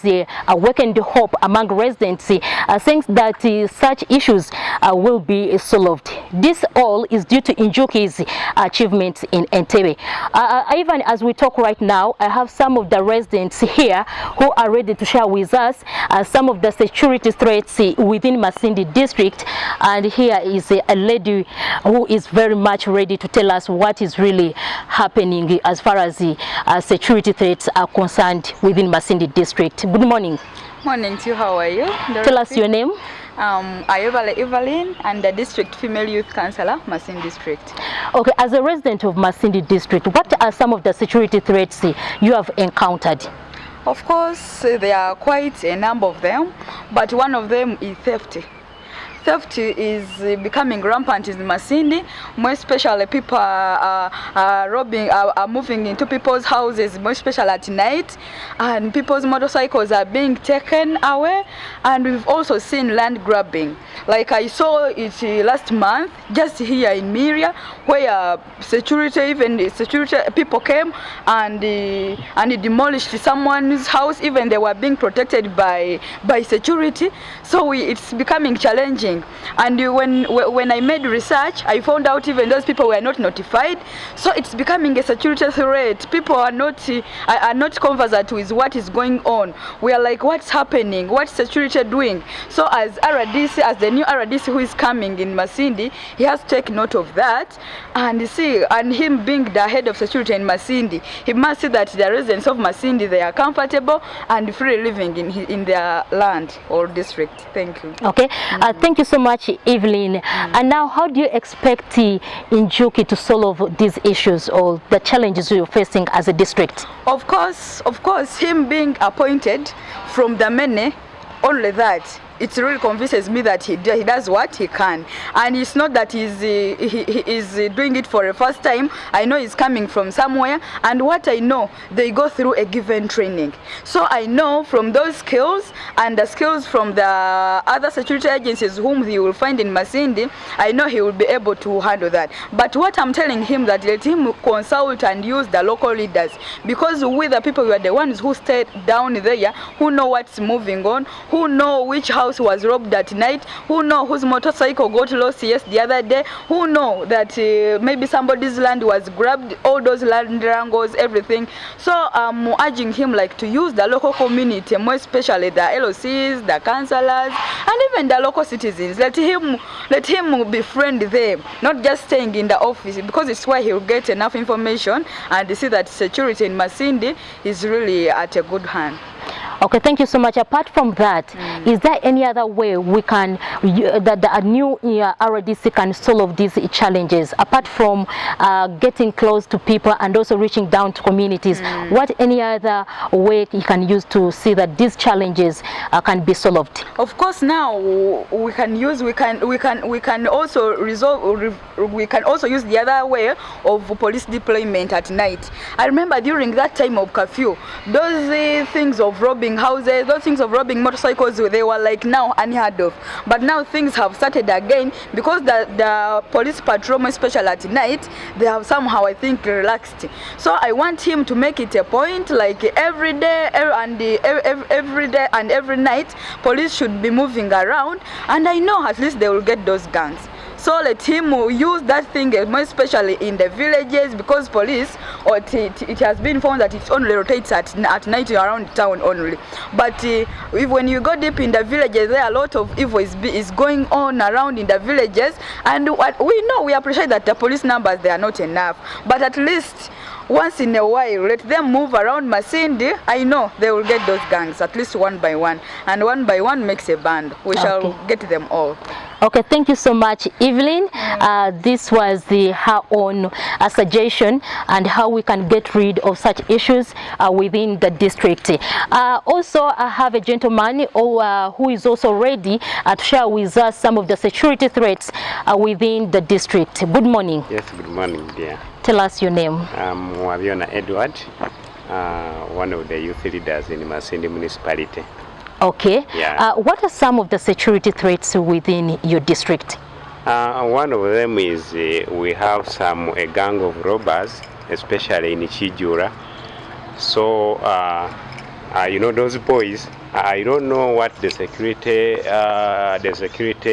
awakened hope among residents, saying that such issues will be solved. This all is due to Njuki's achievements in Entebbe. Even as we talk right now, I have some of the residents here who are ready to share with us some of the security threats within Masindi district, and here is a lady who is very much ready to tell us what is really happening as far as the security threats are concerned within Masindi district. Good morning. Morning to you. How are you? Tell us your name. Ayobale Evelyn, and the district female youth councillor, Masindi district. Okay, as a resident of Masindi district, what are some of the security threats you have encountered? Of course, there are quite a number of them, but one of them is theft. Theft is becoming rampant in Masindi, more especially people are moving into people's houses, more especially at night, and people's motorcycles are being taken away, and we've also seen land grabbing. Like I saw it last month, just here in Miria, where security people came and demolished someone's house, even they were being protected by security. So it's becoming challenging. And when I made research, I found out even those people were not notified. So it's becoming a security threat. People are not conversant with what is going on. We are like, what's happening? What's security doing? So as RDC, as the new RDC who is coming in Masindi, he has to take note of that. And him being the head of security in Masindi, he must see that the residents of Masindi, they are comfortable and free living in their land or district. Thank you. Okay, thank you so much, Evelyn. And now, how do you expect Njuki to solve these issues or the challenges you're facing as a district? Of course, him being appointed from the many, only that. It really convinces me that he does what he can, and it's not that he is doing it for the first time. I know he's coming from somewhere, and what I know, they go through a given training. So I know from those skills and the skills from the other security agencies whom he will find in Masindi, I know he will be able to handle that. But what I'm telling him, that let him consult and use the local leaders, because we the people, we are the ones who stay down there, who know what's moving on, who know which house house was robbed at night, who know whose motorcycle got lost the other day, who know that maybe somebody's land was grabbed, all those land wrangles, everything. So I'm urging him like to use the local community, more especially the LOCs, the councillors, and even the local citizens. Let him befriend them, not just staying in the office, because it's where he'll get enough information and see that security in Masindi is really at a good hand. Okay, thank you so much. Apart from that, is there any other way we can that the new RDC can solve these challenges apart from getting close to people and also reaching down to communities? What any other way you can use to see that these challenges can be solved? Of course, now we can also use the other way of police deployment at night. I remember during that time of curfew, those things of robbing houses, those things of robbing motorcycles, they were like now unheard of. But now things have started again because the police patrol, especially at night, they have somehow, I think, relaxed. So I want him to make it a point, like every day and every night, police should be moving around, and I know at least they will get those guns. So let him use that thing, more especially in the villages, because police, or it has been found that it only rotates at night around town only. But when you go deep in the villages, there are a lot of evil is going on around in the villages, and what we know, we appreciate that the police numbers, they are not enough, but at least once in a while, let them move around Masindi. I know they will get those gangs, at least one by one. And one by one makes a band. We shall get them all. Okay, thank you so much, Evelyn. This was her own suggestion and how we can get rid of such issues within the district. Also, I have a gentleman who is also ready to share with us some of the security threats within the district. Good morning. Yes, good morning, dear. Tell us your name. I'm Waviona Edward, one of the youth leaders in Masindi municipality. Okay. Yeah. What are some of the security threats within your district? One of them is we have a gang of robbers, especially in Chijura. So, you know, those boys, I don't know what the security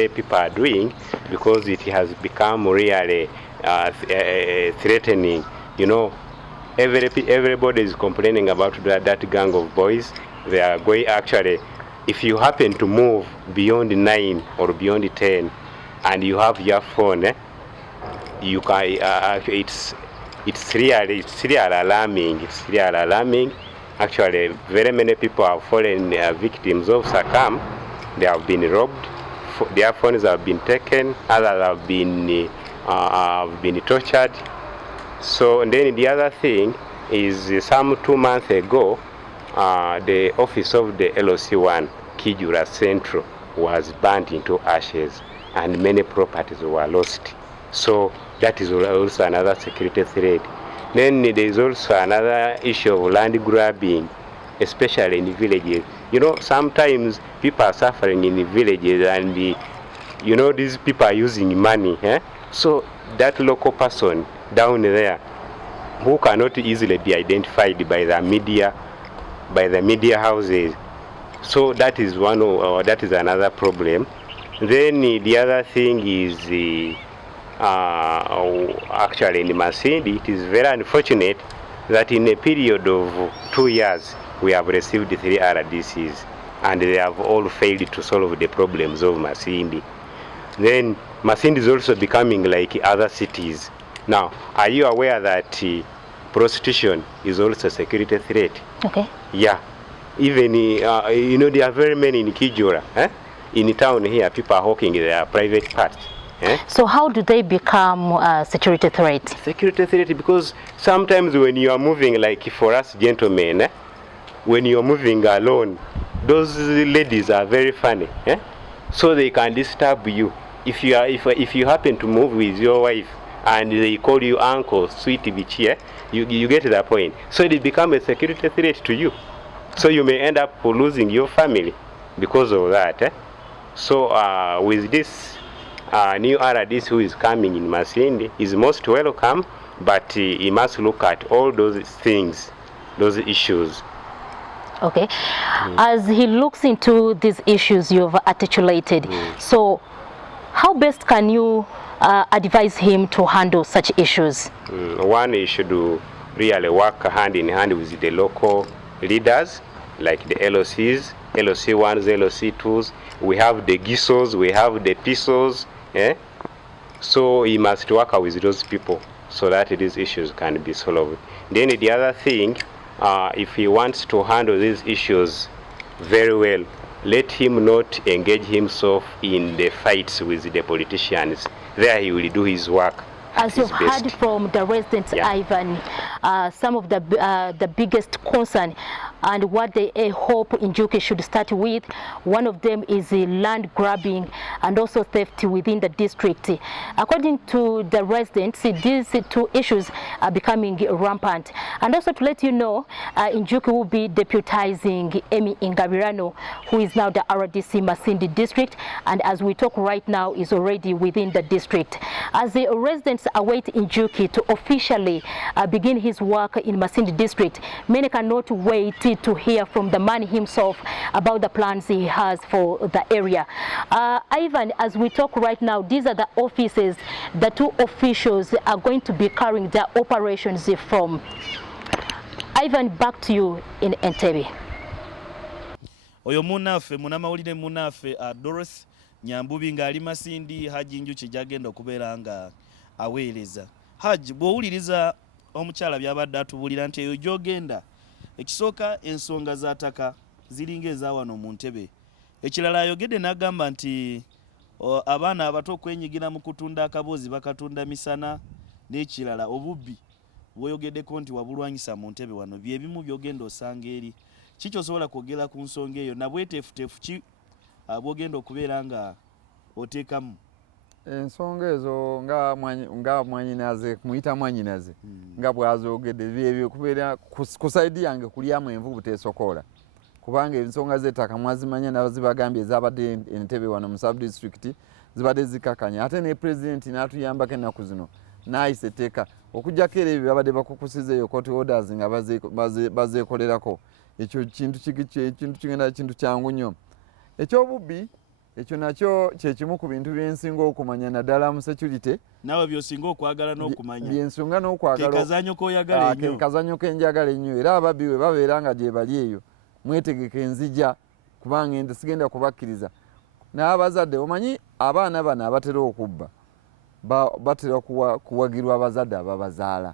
people are doing, because it has become really threatening. You know, everybody is complaining about that gang of boys. They are going, actually, if you happen to move beyond 9 or beyond 10 and you have your phone, you can, it's really alarming. It's really alarming. Actually, very many people have fallen victims of SACAM. They have been robbed. Their phones have been taken. Others have been tortured. So, and then the other thing is, some 2 months ago, the office of the Sn1 Kijura Central was burnt into ashes, and many properties were lost. So that is also another security threat. Then there is also another issue of land grabbing, especially in the villages. You know, sometimes people are suffering in the villages, and you know, these people are using money. So that local person down there, who cannot easily be identified by the media houses. So that is that is another problem. Then the other thing is actually in Masindi, it is very unfortunate that in a period of 2 years we have received 3 RDCs, and they have all failed to solve the problems of Masindi. Then Masindi is also becoming like other cities. Now, are you aware that prostitution is also a security threat? Okay. Yeah. Even, you know, there are very many in Kijura. In town here, people are hawking their private parts. So how do they become a security threat? Security threat because sometimes when you are moving, like for us gentlemen, when you are moving alone, those ladies are very funny. So they can disturb you. If you happen to move with your wife and they call you uncle, sweet bitch, you get that point. So it becomes a security threat to you. So you may end up losing your family because of that. So with this new RDC who is coming in Masindi is most welcome, but he must look at all those things, those issues. Okay. As he looks into these issues you've articulated, so how best can you advise him to handle such issues? One, he should really work hand in hand with the local leaders, like the LOCs, LOC1s, LOC2s. We have the GISOs, we have the PISOs. So he must work with those people so that these issues can be solved. Then the other thing, if he wants to handle these issues very well, let him not engage himself in the fights with the politicians. There he will do his work. As you've heard from the residents, Ivan, some of the biggest concern and what they hope Njuki should start with, one of them is land grabbing and also theft within the district. According to the residents, these two issues are becoming rampant. And also to let you know, Njuki will be deputizing Emi Ingabirano, who is now the RDC Masindi district, and as we talk right now is already within the district. As the residents await Njuki to officially begin his work in Masindi district, many cannot wait to hear from the man himself about the plans he has for the area. Ivan, as we talk right now, these are the offices the two officials are going to be carrying their operations from. Ivan, back to you in Entebbe. Oyo munafe munamawulire munafe Dorothy Nyambubi ng'ali Masindi, Haji Njuki gy'agenda okubeera nga aweereza. Haji, bw'owuliriza omukyala by'abadde atubulira nti eyo gy'ogenda, ekisooka ensonga z'ataka ziringa eza wano mu Ntebe. Ekirala ayogedde n'agamba nti abaana abato okwenyigira mu kutunda akaboozi bakatunda misana, n'ekirala obubbi bw'oyogeddeko nti wabulwanyisa mu Ntebe wano bye bimu by'ogenda osanga eri. Kiki osobola kwogera ku nsonga eyo na bweteefuteefu ki bw'ogenda okubeera nga oteekamu? Ensonga ezo nga mwanyinaze kumuyita mwanyinaze nga bw'azoogedde byebyo kubeera ku saidi yange kulyamu envu buteesokola, kubanga ensonga z'ettaka mwazimanya n'abazibagambye ezabadde Entebbe wano mu sub district zibadde zikakanya, ate ne pulezidenti n'atuyambako ennaku zino n'ayisa etteeka okuggyako era ebyo babadde bakukusizeeyo court orders nga bazeekolerako. Ekyo kintu kigenda kintu kyangu nnyo. Ekyobubbi ekyo nakyo kyekimu ku bintu byensinga okumanya naddala mu security. Naawe by'osinga okwagala n'okumanya. Byensonga n'okwagala. Kekazanyo k'oyagala ennyo. Kekazanyo kenjagala ennyo. Era ababbi bwe babeera nga gye bali eyo mwetegeke enzija kubanga sigenda kubakkiriza. N'abazadde omanyi abaana bano abatera okubba batera kuwagirwa abazadde ababazaala.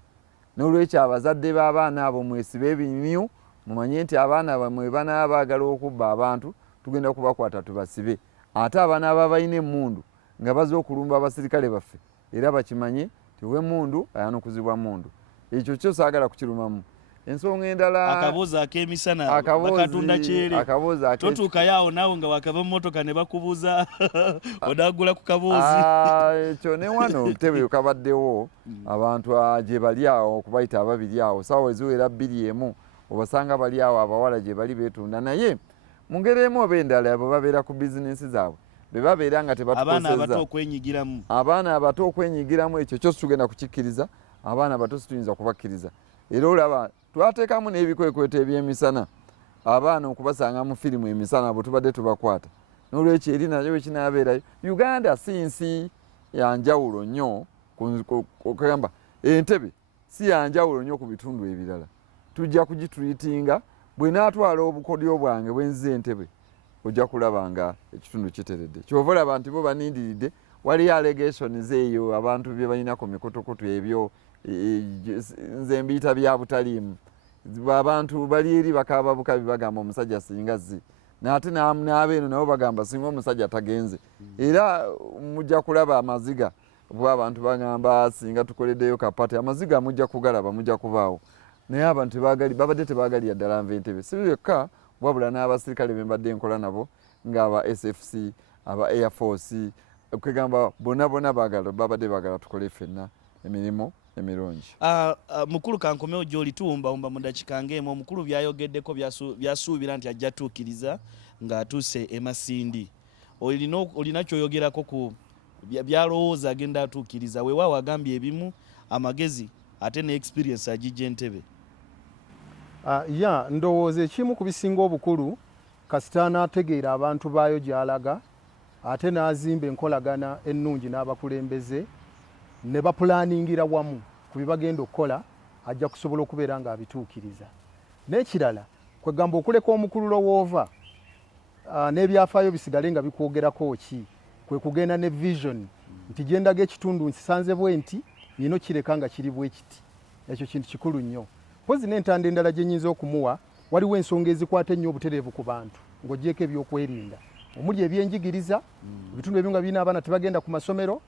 N'olwekyo abazadde b'abaana abo mwesibe ebimyu mumanye nti abaana bamwe banaaba baagala okubba abantu tugenda kubakwata tubasibe. Ate abaana ababalina emmundu nga baze okulumba abasirikale baffe era bakimanye ti w'emmundu ayanukuzibwa mmundu. Ekyo kyo saagala kukirumamu. Ensonga endala akaboozi ak'emisana bakatunda kyere, totuukayo awo naawe nga wakava mu mmotoka ne bakubuuza odaagula ku kaboozi. Ekyo ne wano Entebbe kabaddewo abantu gye bali awo okubayita ababiri awo saawa eziwera 2 obasanga bali awo abawala gye bali beetunda, naye mu ngeri emu oba endala abo babeera ku bizinensi zaabwe be babeera nga tebatukosezza abaana abato okwenyigiramu. Ekyo kyo tugenda kukikkiriza, abaana abato situyinza kubakkiriza. Era olaba twateekamu n'ebikwekweto eby'emisana abaana okubasanga mu firimu emisana bwe tubadde tubakwata. N'olwekyo eri nayo wekinaabeerayo. Uganda si nsi ya njawulo nnyo okugamba Entebbe si ya njawulo nnyo ku bitundu ebirala. Tujja kugitreatinga bwe naatwala obukodyo bwange bwe nzize Entebbe ojja kulaba nga ekitundu kiteredde. Kyova olaba nti bo banindiridde, waliyo allegations eyo abantu bye balina ku mikutukutu ebyo nze mbiyita bya butaliimu. Abantu bali eri bakaaba bukabi bagamba omusajja singa zzi, n'ate n'abeeno nabo bagamba singa omusajja tagenze. Era mujja kulaba amaziga bw'abantu bagamba singa tukoleddeyo kapate, amaziga mujja kugalaba, mujja kubaawo. Naye abantu babadde tebaagalira ddala nva Entebbe. Si byokka wabula n'abasirikale be mbadde nkola nabo ng'aba SFC, aba Air Force, okugamba bonna babadde baagala tukole ffenna emirimu emirungi. Mukulu kankomewo gy'oli tuwumbawumba mu dakika ng'emu. Omukulu byayogeddeko byasuubira nti ajja tuukiriza ng'atuuse e Masindi. Olina kyoyogerako ku byalowooza agenda atuukiriza? Weewaawo agambye ebimu amagezi ate ne experience agijja Entebbe. Ya ndowooza ekimu ku bisinga obukulu kasita n'ategeera abantu baayo gy'alaga ate n'azimba enkolagana ennungi n'abakulembeze ne bapulaningira wamu ku bibagenda okukola ajja kusobola okubeera ng'abituukiriza. N'ekirala kwegamba okuleka omukululo w'ova n'ebyafaayo bisigale nga bikwogerako ki kwe kugenda ne vision nti gye ndaga ekitundu nsisanze bwe nti nino kireka nga kiri bwe kiti. Ekyo kintu kikulu nnyo. Pozi n'entanda endala gye nnyinza okumuwa waliwo ensonga ezikwata ennyo obutereevu ku bantu ng'ogyeko ebyokwerinda omuli ebyenjigiriza ebitundu ebyo nga birina abaana tebagenda ku masomero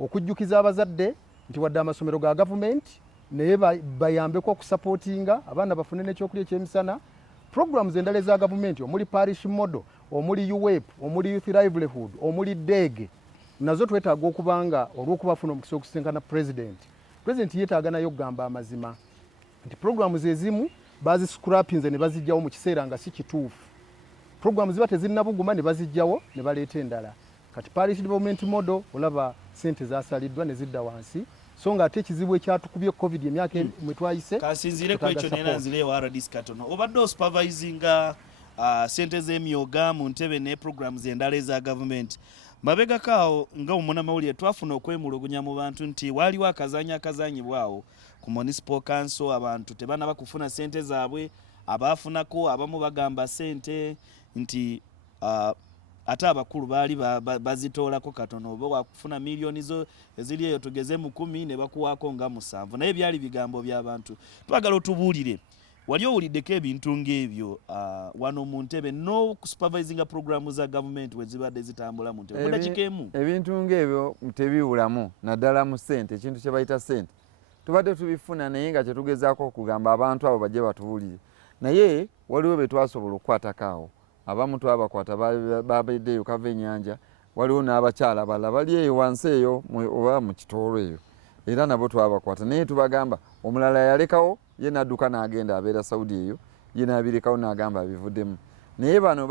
okujjukiza abazadde nti wadde amasomero ga gavumenti naye bayambeko okusapootinga abaana bafune n'ekyokulya ekyemisana. Programs endala eza gavumenti omuli parish model omuli UWEP omuli youth livelihood omuli DEG nazo twetaaga okubanga olw'okubafuna omukisa okusinkana president yeetaaga nayo okugamba amazima nti programs ezimu baziscrapinze ne bazijjawo mu kiseera nga si kituufu. Programs ziba tezirina buguma ne bazijjawo ne baleeta endala. Kati parish development model olaba sente zasaliddwa ne zidda wansi so nga ate ekizibu ekyatukubye covid emyaka mwe twayise kasinzire ku ekyo nera nzireewo RDC katono obadde supervisinga sente z'emyoga mu Entebbe ne programs endala eza government mabegakaawo nga omunamawulire twafuna okwemulugunya mu bantu nti waliwo akazanyibwawo ku municipal council abantu tebanaba kufuna sente zaabwe abaafunako abamu bagamba sente nti ate abakulu baali bazitoolako katono oba wakufuna miliyoni zo eziri eyo tugeze mu 10 ne bakuwaako nga 7 naye byali bigambo by'abantu. Twagala otubuulire wali owuliddeko ebintu ng'ebyo wano mu Entebbe no supervisinga programu za gavumenti we zibadde zitambula mu Entebbe mudakiika emu ebintu ng'ebyo tebiwulamu naddala mu ssente ekintu kye bayita ssente tubadde tubifuna naye nga kyetugezaako okugamba abantu abo bajje batubuulire naye waliwo be twasobola okukwatako abamu twabakwata babeddeyo kava ennyanja waliwo n'abakyala balala bali eyo wansi eyo oba mu kitoolo eyo era nabo twabakwata naye tubagamba omulala yalekawo ye n'adduka n'agenda abeera Saudi eyo ye n'abirekawo n'agamba abivuddemu naye bano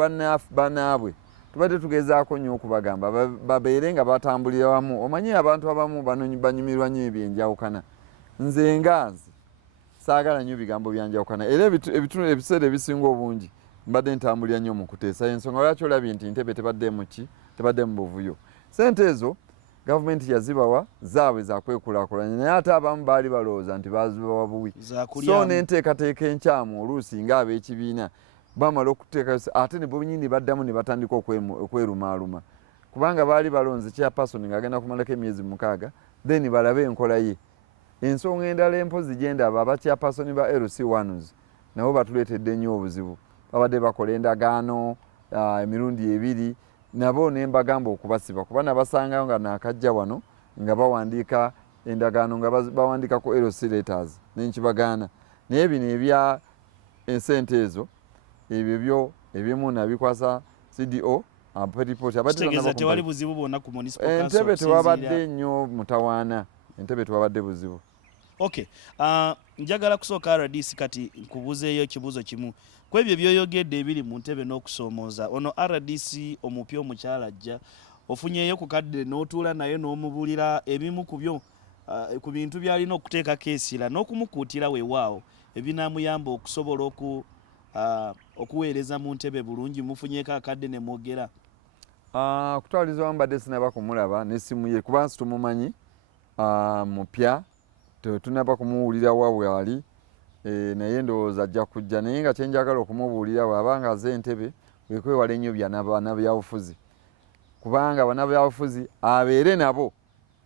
bannaabwe tubadde tugezaako nnyo okubagamba babeere nga batambulira wamu. Omanyi abantu abamu banyumirwa nnyo ebyenjawukana nze saagala nnyo bigambo byanjawukana era ebiseera ebisinga obungi mbadde ntambulira nnyo mu kuteesa ensonga lwaki olabye nti Entebbe tebadde mu buvuyo. Sente ezo gavumenti yazibawa zaabwe zakwekulaakulanya naye ate abamu baali balowooza nti bazibawa buwi so n'enteekateeka enkyamu oluusi ng'ab'ekibiina bamala okuteeka ate ne bonyini baddamu ne batandika okwerumaaluma kubanga baali balonze chairperson ng'agenda kumalako emyezi 6 then balabe enkola ye. Ensonga endala empozi gyendaba aba chairperson ba LC1s nabo batuleetedde nnyo obuzibu babadde bakola endagaano emirundi 2 nabo nembagamba okubasiba kuba nabasangayo nga nakajja wano nga bawandiika endagaano nga bawandiikako LC letters nenkibagaana naye bino ebya ensente ezo ebyo ebimu nabikwasa CDO tewali buzibu bwonna ku municipal council. Entebbe tewabadde nnyo mutawaana Entebbe tewabadde buzibu. Okay, njagala kusooka RDC kati nkubuzeeyo ekibuuzo kimu ku ebyo byoyogedde ebiri mu Entebbe n'okusoomooza ono RDC omupya omukyala ajja ofunyeeyo ku kadde n'otuula naye n'omubuulira ebimu ku byo ku bintu byalina okuteekako essira n'okumukuutira weewaawo ebinaamuyamba okusobola okuweereza mu Entebbe bulungi mufunyeeko akadde ne mwogera. Kutwaliza wamu badde sinaba kumulaba n'essimu ye kuba tumumanyi mupya tunaba kumuwulira waabwe ali naye ndowooza ajja kujja naye nga kyenjagala okumubuulira bw'abanga aze Entebbe wekwewala ennyo bannabyabufuzi kubanga bannabyabufuzi abeere nabo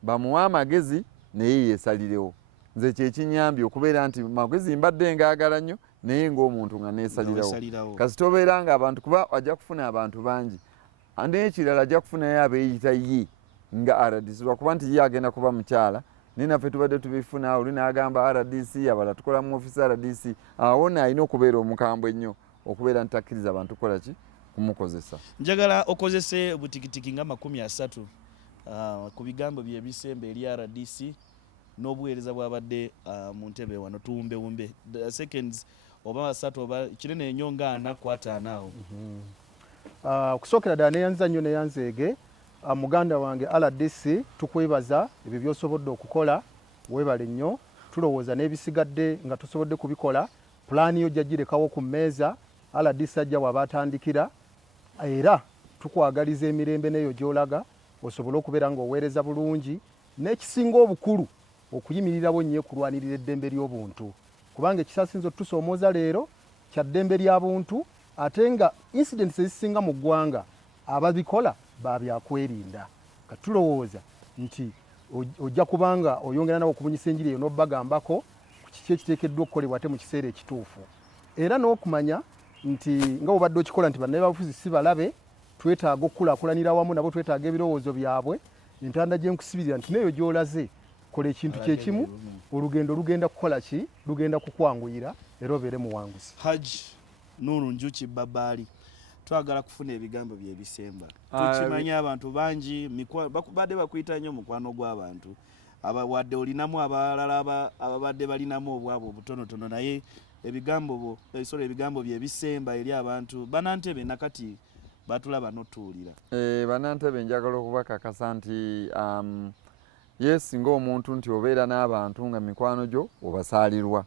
bamuwa amagezi naye yeesalirewo. Nze kyekinyambye okubeera nti magezi mbadde ngaagala nnyo naye ng'omuntu nga neesalirawo kasita obeera nga abantu kuba ajja kufuna abantu bangi n'ekirala ajja kufunayo abeeyita ye nga RDC lwakuba nti ye agenda kuba mukyala naye naffe tubadde tubifuna oli n'agamba RDC abala tukola mu ofisi RDC awo alina okubeera omukambwe ennyo okubeera ntakkiriza abantu kukola ki kumukozesa. Njagala okozese butikitiki nga 30 ku bigambo bye bisembe eri RDC n'obuweereza bwabadde mu Entebbe wano tuwumbewumbe seconds oba 3 oba kinene ennyo nga 4 ku 5 awo. Okusookera ddala neyanza nnyo neyanzeege muganda wange RDC tukwebaza ebyo byosobodde okukola weebale nnyo tulowooza n'ebisigadde nga tusobodde kubikola pulaani yo jagirekawo ku mmeeza RDC ajja wabatandikira era tukwagaliza emirembe neyo gyolaga osobole okubeera ng'oweereza bulungi n'ekisinga obukulu okuyimirirawo nnyo kulwanirira eddembe ly'obuntu kubanga ekisasinza otusoomooza leero kya ddembe lya buntu ate nga incidents ezisinga mu ggwanga ababikola babyakwerinda katulowooza nti ojja kubanga oyongera nawo okubunyisa enjiri eyo n'obbagambako ku kiki ekiteekeddwa okukolebwa ate mu kiseera ekituufu era n'okumanya nti nga bwobadde okikola nti bannabafuzi si balabe twetaaga okukulaakulanira wamu nabo twetaaga ebirowoozo byabwe entanda gye nkusibirira nti neyo gy'olaze kola ekintu kyekimu olugendo lugenda kukola ki lugenda kukwanguyira era obeere muwanguzi. Haji Noor Njuki Babaali twagala kufuna ebigambo byebisemba tukimanyi abantu bangi badde bakuyita nnyo mukwano gw'abantu wadde olinamu abalala ababadde balinamu obwabo obutonotono naye ebigambo byebisemba eri abantu Banantebe nakati batulaba notuulira. Banantebe njagala okubakakasa nti yes ng'omuntu nti obeera n'abantu nga mikwano gyo obasaalirwa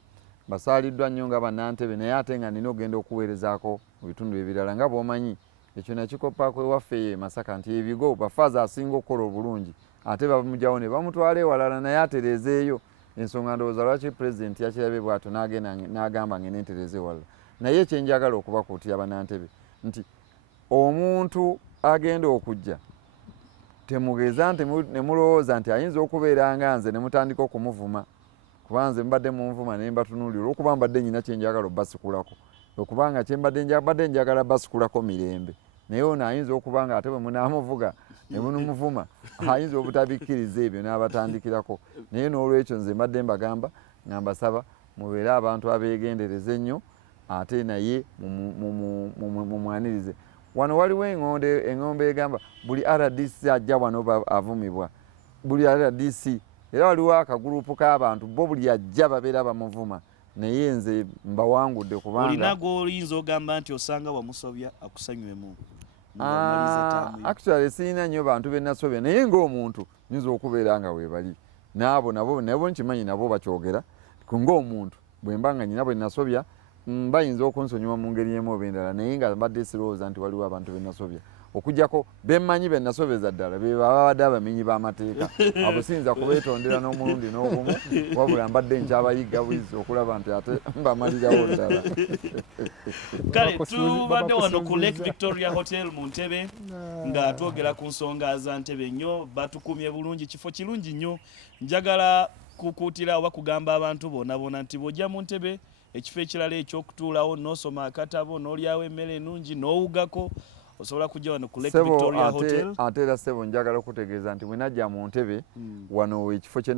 basaaliddwa nnyo nga Banantebe naye ate nga nina ogenda okuweerezaako mu bitundu ebirala nga bw'omanyi ekyo nakikoppaako ewaffe Masaka nti ebigo bafaaza asinga okukola obulungi ate bamugyawo ne bamutwala ewalala naye atereezeeyo ensonga ndowooza lwaki pulezidenti yakirabye bw'atyo n'agamba ngene ntereeze ewalala naye ekyenjagala okubakuutira Banantebe nti omuntu agenda okujja temugeza nti ne mulowooza nti ayinza okubeera nga nze ne mutandika okumuvuma kuba nze mbadde munvuma ne mbatunuulira olw'okuba mbadde nnyina kyenjagala obbasikulako okubanga kyembadde njagala basikulako mirembe naye ono ayinza okuba nga ate bwe munaamuvuga ne munumuvuma ayinza obutabikkiriza ebyo n'abatandikirako naye n'olwekyo nze mbadde mbagamba nga mbasaba mubeere abantu abeegendereza ennyo ate naye mumwanirize. Wano waliwo engombe egamba buli RDC ajja wano avumibwa buli RDC era waliwo akagurupu k'abantu bo buli ajja babeera bamuvuma naye nze mbawangudde kubanga olina g'oyinza ogamba nti osanga wamusobya akusanyuemu. Actually sirina nnyo bantu be nasobya naye ng'omuntu nyinza okubeera nga weebali naabo nabo nkimanyi nabo bakyogera ng'omuntu bwe mba nga nyina bwe nasobya bayinza okunsonyiwa mu ngeri emu oba endala naye nga mbadde sirowooza nti waliwo abantu be nasobya okujjako bemmanyi be nasobeza ddala be babadde abamenyi b'amateeka abo siyinza kubeetondera n'omulundi n'ogumu wabula mbadde nkyabayiga bwizi okulaba nti ate mbamalirawo ddala. Kale tubadde wano ku Lake Victoria Hotel mu Ntebe nga twogera ku nsonga za Ntebe nnyo batukumye bulungi kifo kirungi nnyo njagala kukuutira oba kugamba abantu bonna nti bw'ojja mu Ntebe ekifo ekirala ekyokutuulawo n'osoma akatabo n'olyawo emmere ennungi n'owugako osobola kujja wano ku Lake Victoria Hotel. Ate era ssebo njagala okutegeeza nti bwe najja mu Ntebe wano ekifo kye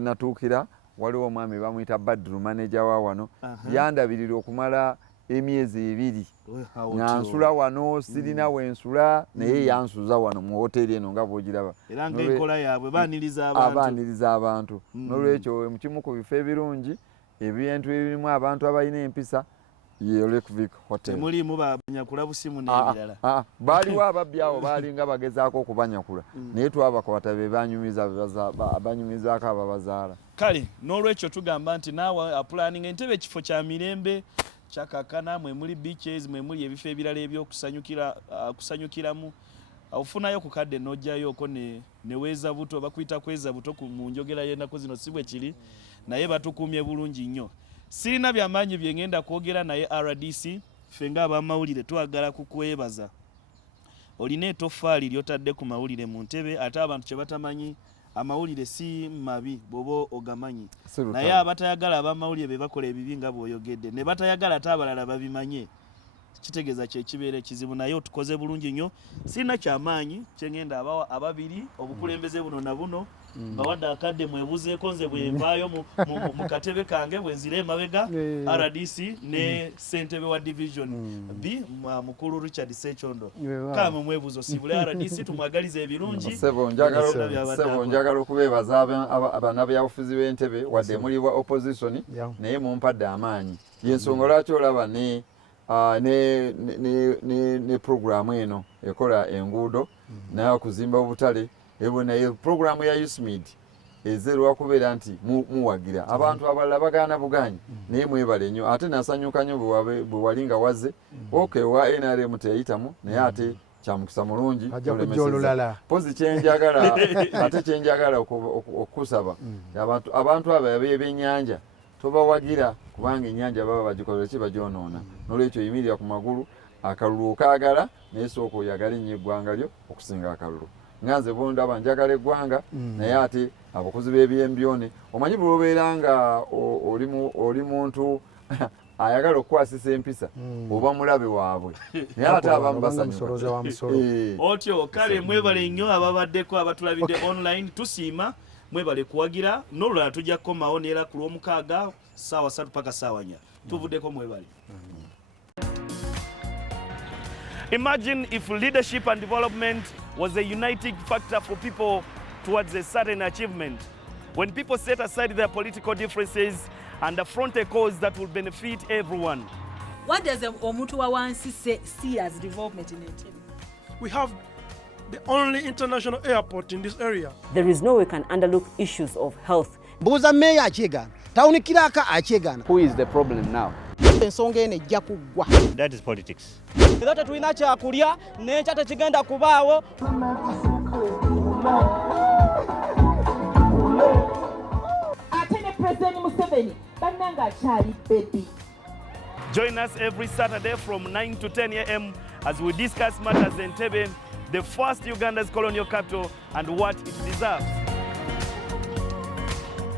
natuukira waliwo omwami bamuyita Badru manager wa wano yandabirira okumala emyezi 2 nga nsula wano sirina wensula naye yansuza wano mu hoteri eno nga bw'ogiraba era ng'enkola yaabwe baaniriza abantu n'olwekyo kimu ku bifo ebirungi ebintu ebirimu abantu abalina empisa ye Lake Vic Hotel. Temulimu babanyakula busimu n'ebirala. Baaliwo ababbi awo baalinga bagezaako okubanyakula naye twabakwata be banyumizaako ababazaala. Kale n'olwekyo tugamba nti naawe apulaninga Entebbe ekifo kya mirembe kyakakana mwe muli beaches mwe muli ebifo ebirala kusanyukiramu ofunayo ku kadde n'ojjayoko ne weeza buto bakuyita kweza buto mu njogera y'ennaku zino si bwe kiri naye batukumye bulungi nnyo. Sirina byamaanyi bye ngenda kwogera naye RDC ffe ng'abamawulire twagala kukwebaza olina etoffaali ly'otadde ku mawulire mu Ntebe ate abantu kye batamanyi amawulire si mabi bw'oba ogamanyi naye abatayagala abamawulire be bakola ebibi nga bw'oyogedde ne batayagala ate abalala babimanye kitegeeza kyekibeera ekizibu naye otukoze bulungi nnyo sirina kyamaanyi kyengenda ababiri obukulembeze buno na buno bawadde akadde mwebuzeeko nze bwenvaayo mu katebe kange bwenzira emabega RDC ne ssentebe wa division B mukulu Richard Sechondo kama mwebuzo sibule RDC tumwagalize ebirungi. Sebo njagala okubeebaza abannabyabufuzi b'Entebbe wadde muli wa opposition naye mumpadde amaanyi yensonga lwaki olaba ne programu eno ekola enguudo naye okuzimba obutale ebo naye programu ya USMID ezerwa kubeera nti muwagira abantu abalala bagaana buganyi naye mwebale nnyo ate nasanyuka nnyo bwe wali nga wazze okay wa NRM teyayitamu naye ate kyamukisa mulungi pozi kyenjagala ate kyenjagala okusaba abantu abo ab'ebyennyanja tobawagira kubanga ennyanja baba bagikolera ki bagyonoona n'olwekyo yimirira ku magulu akalulu okaagala naye sooka oyagala ennyo eggwanga lyo okusinga akalulu nganze bondaba njagala eggwanga naye ate abakozi b'ebyembyone omanyi bw'obeera nga oli muntu ayagala okukwasisa empisa oba mulabe waabwe naye ate abamu basanyuka otyo kale mwebale nnyo ababaddeko abatulabidde online tusiima mwebale kuwagira n'olulala tujja kukomawo neera ku lw'omukaaga ssaawa 3 paka ssaawa 4 tuvuddeko mwebale. Imagine if leadership and development was a uniting factor for people towards a certain achievement. When people set aside their political differences and affront a cause that will benefit everyone. What does Omuntu wa wansi see as development in Entebbe? We have the only international airport in this area. There is no way we can underlook issues of health. Buza meya achegana, tauni kiraka achegana. Who is the problem now? Ensonga ene ejja kuggwa. That is politics. Era tulina kyakulya n'ekya tekigenda kubaawo. Join us every Saturday from 9 to 10 a.m. as we discuss matters in Entebbe, the first Uganda's colonial capital, and what it deserves.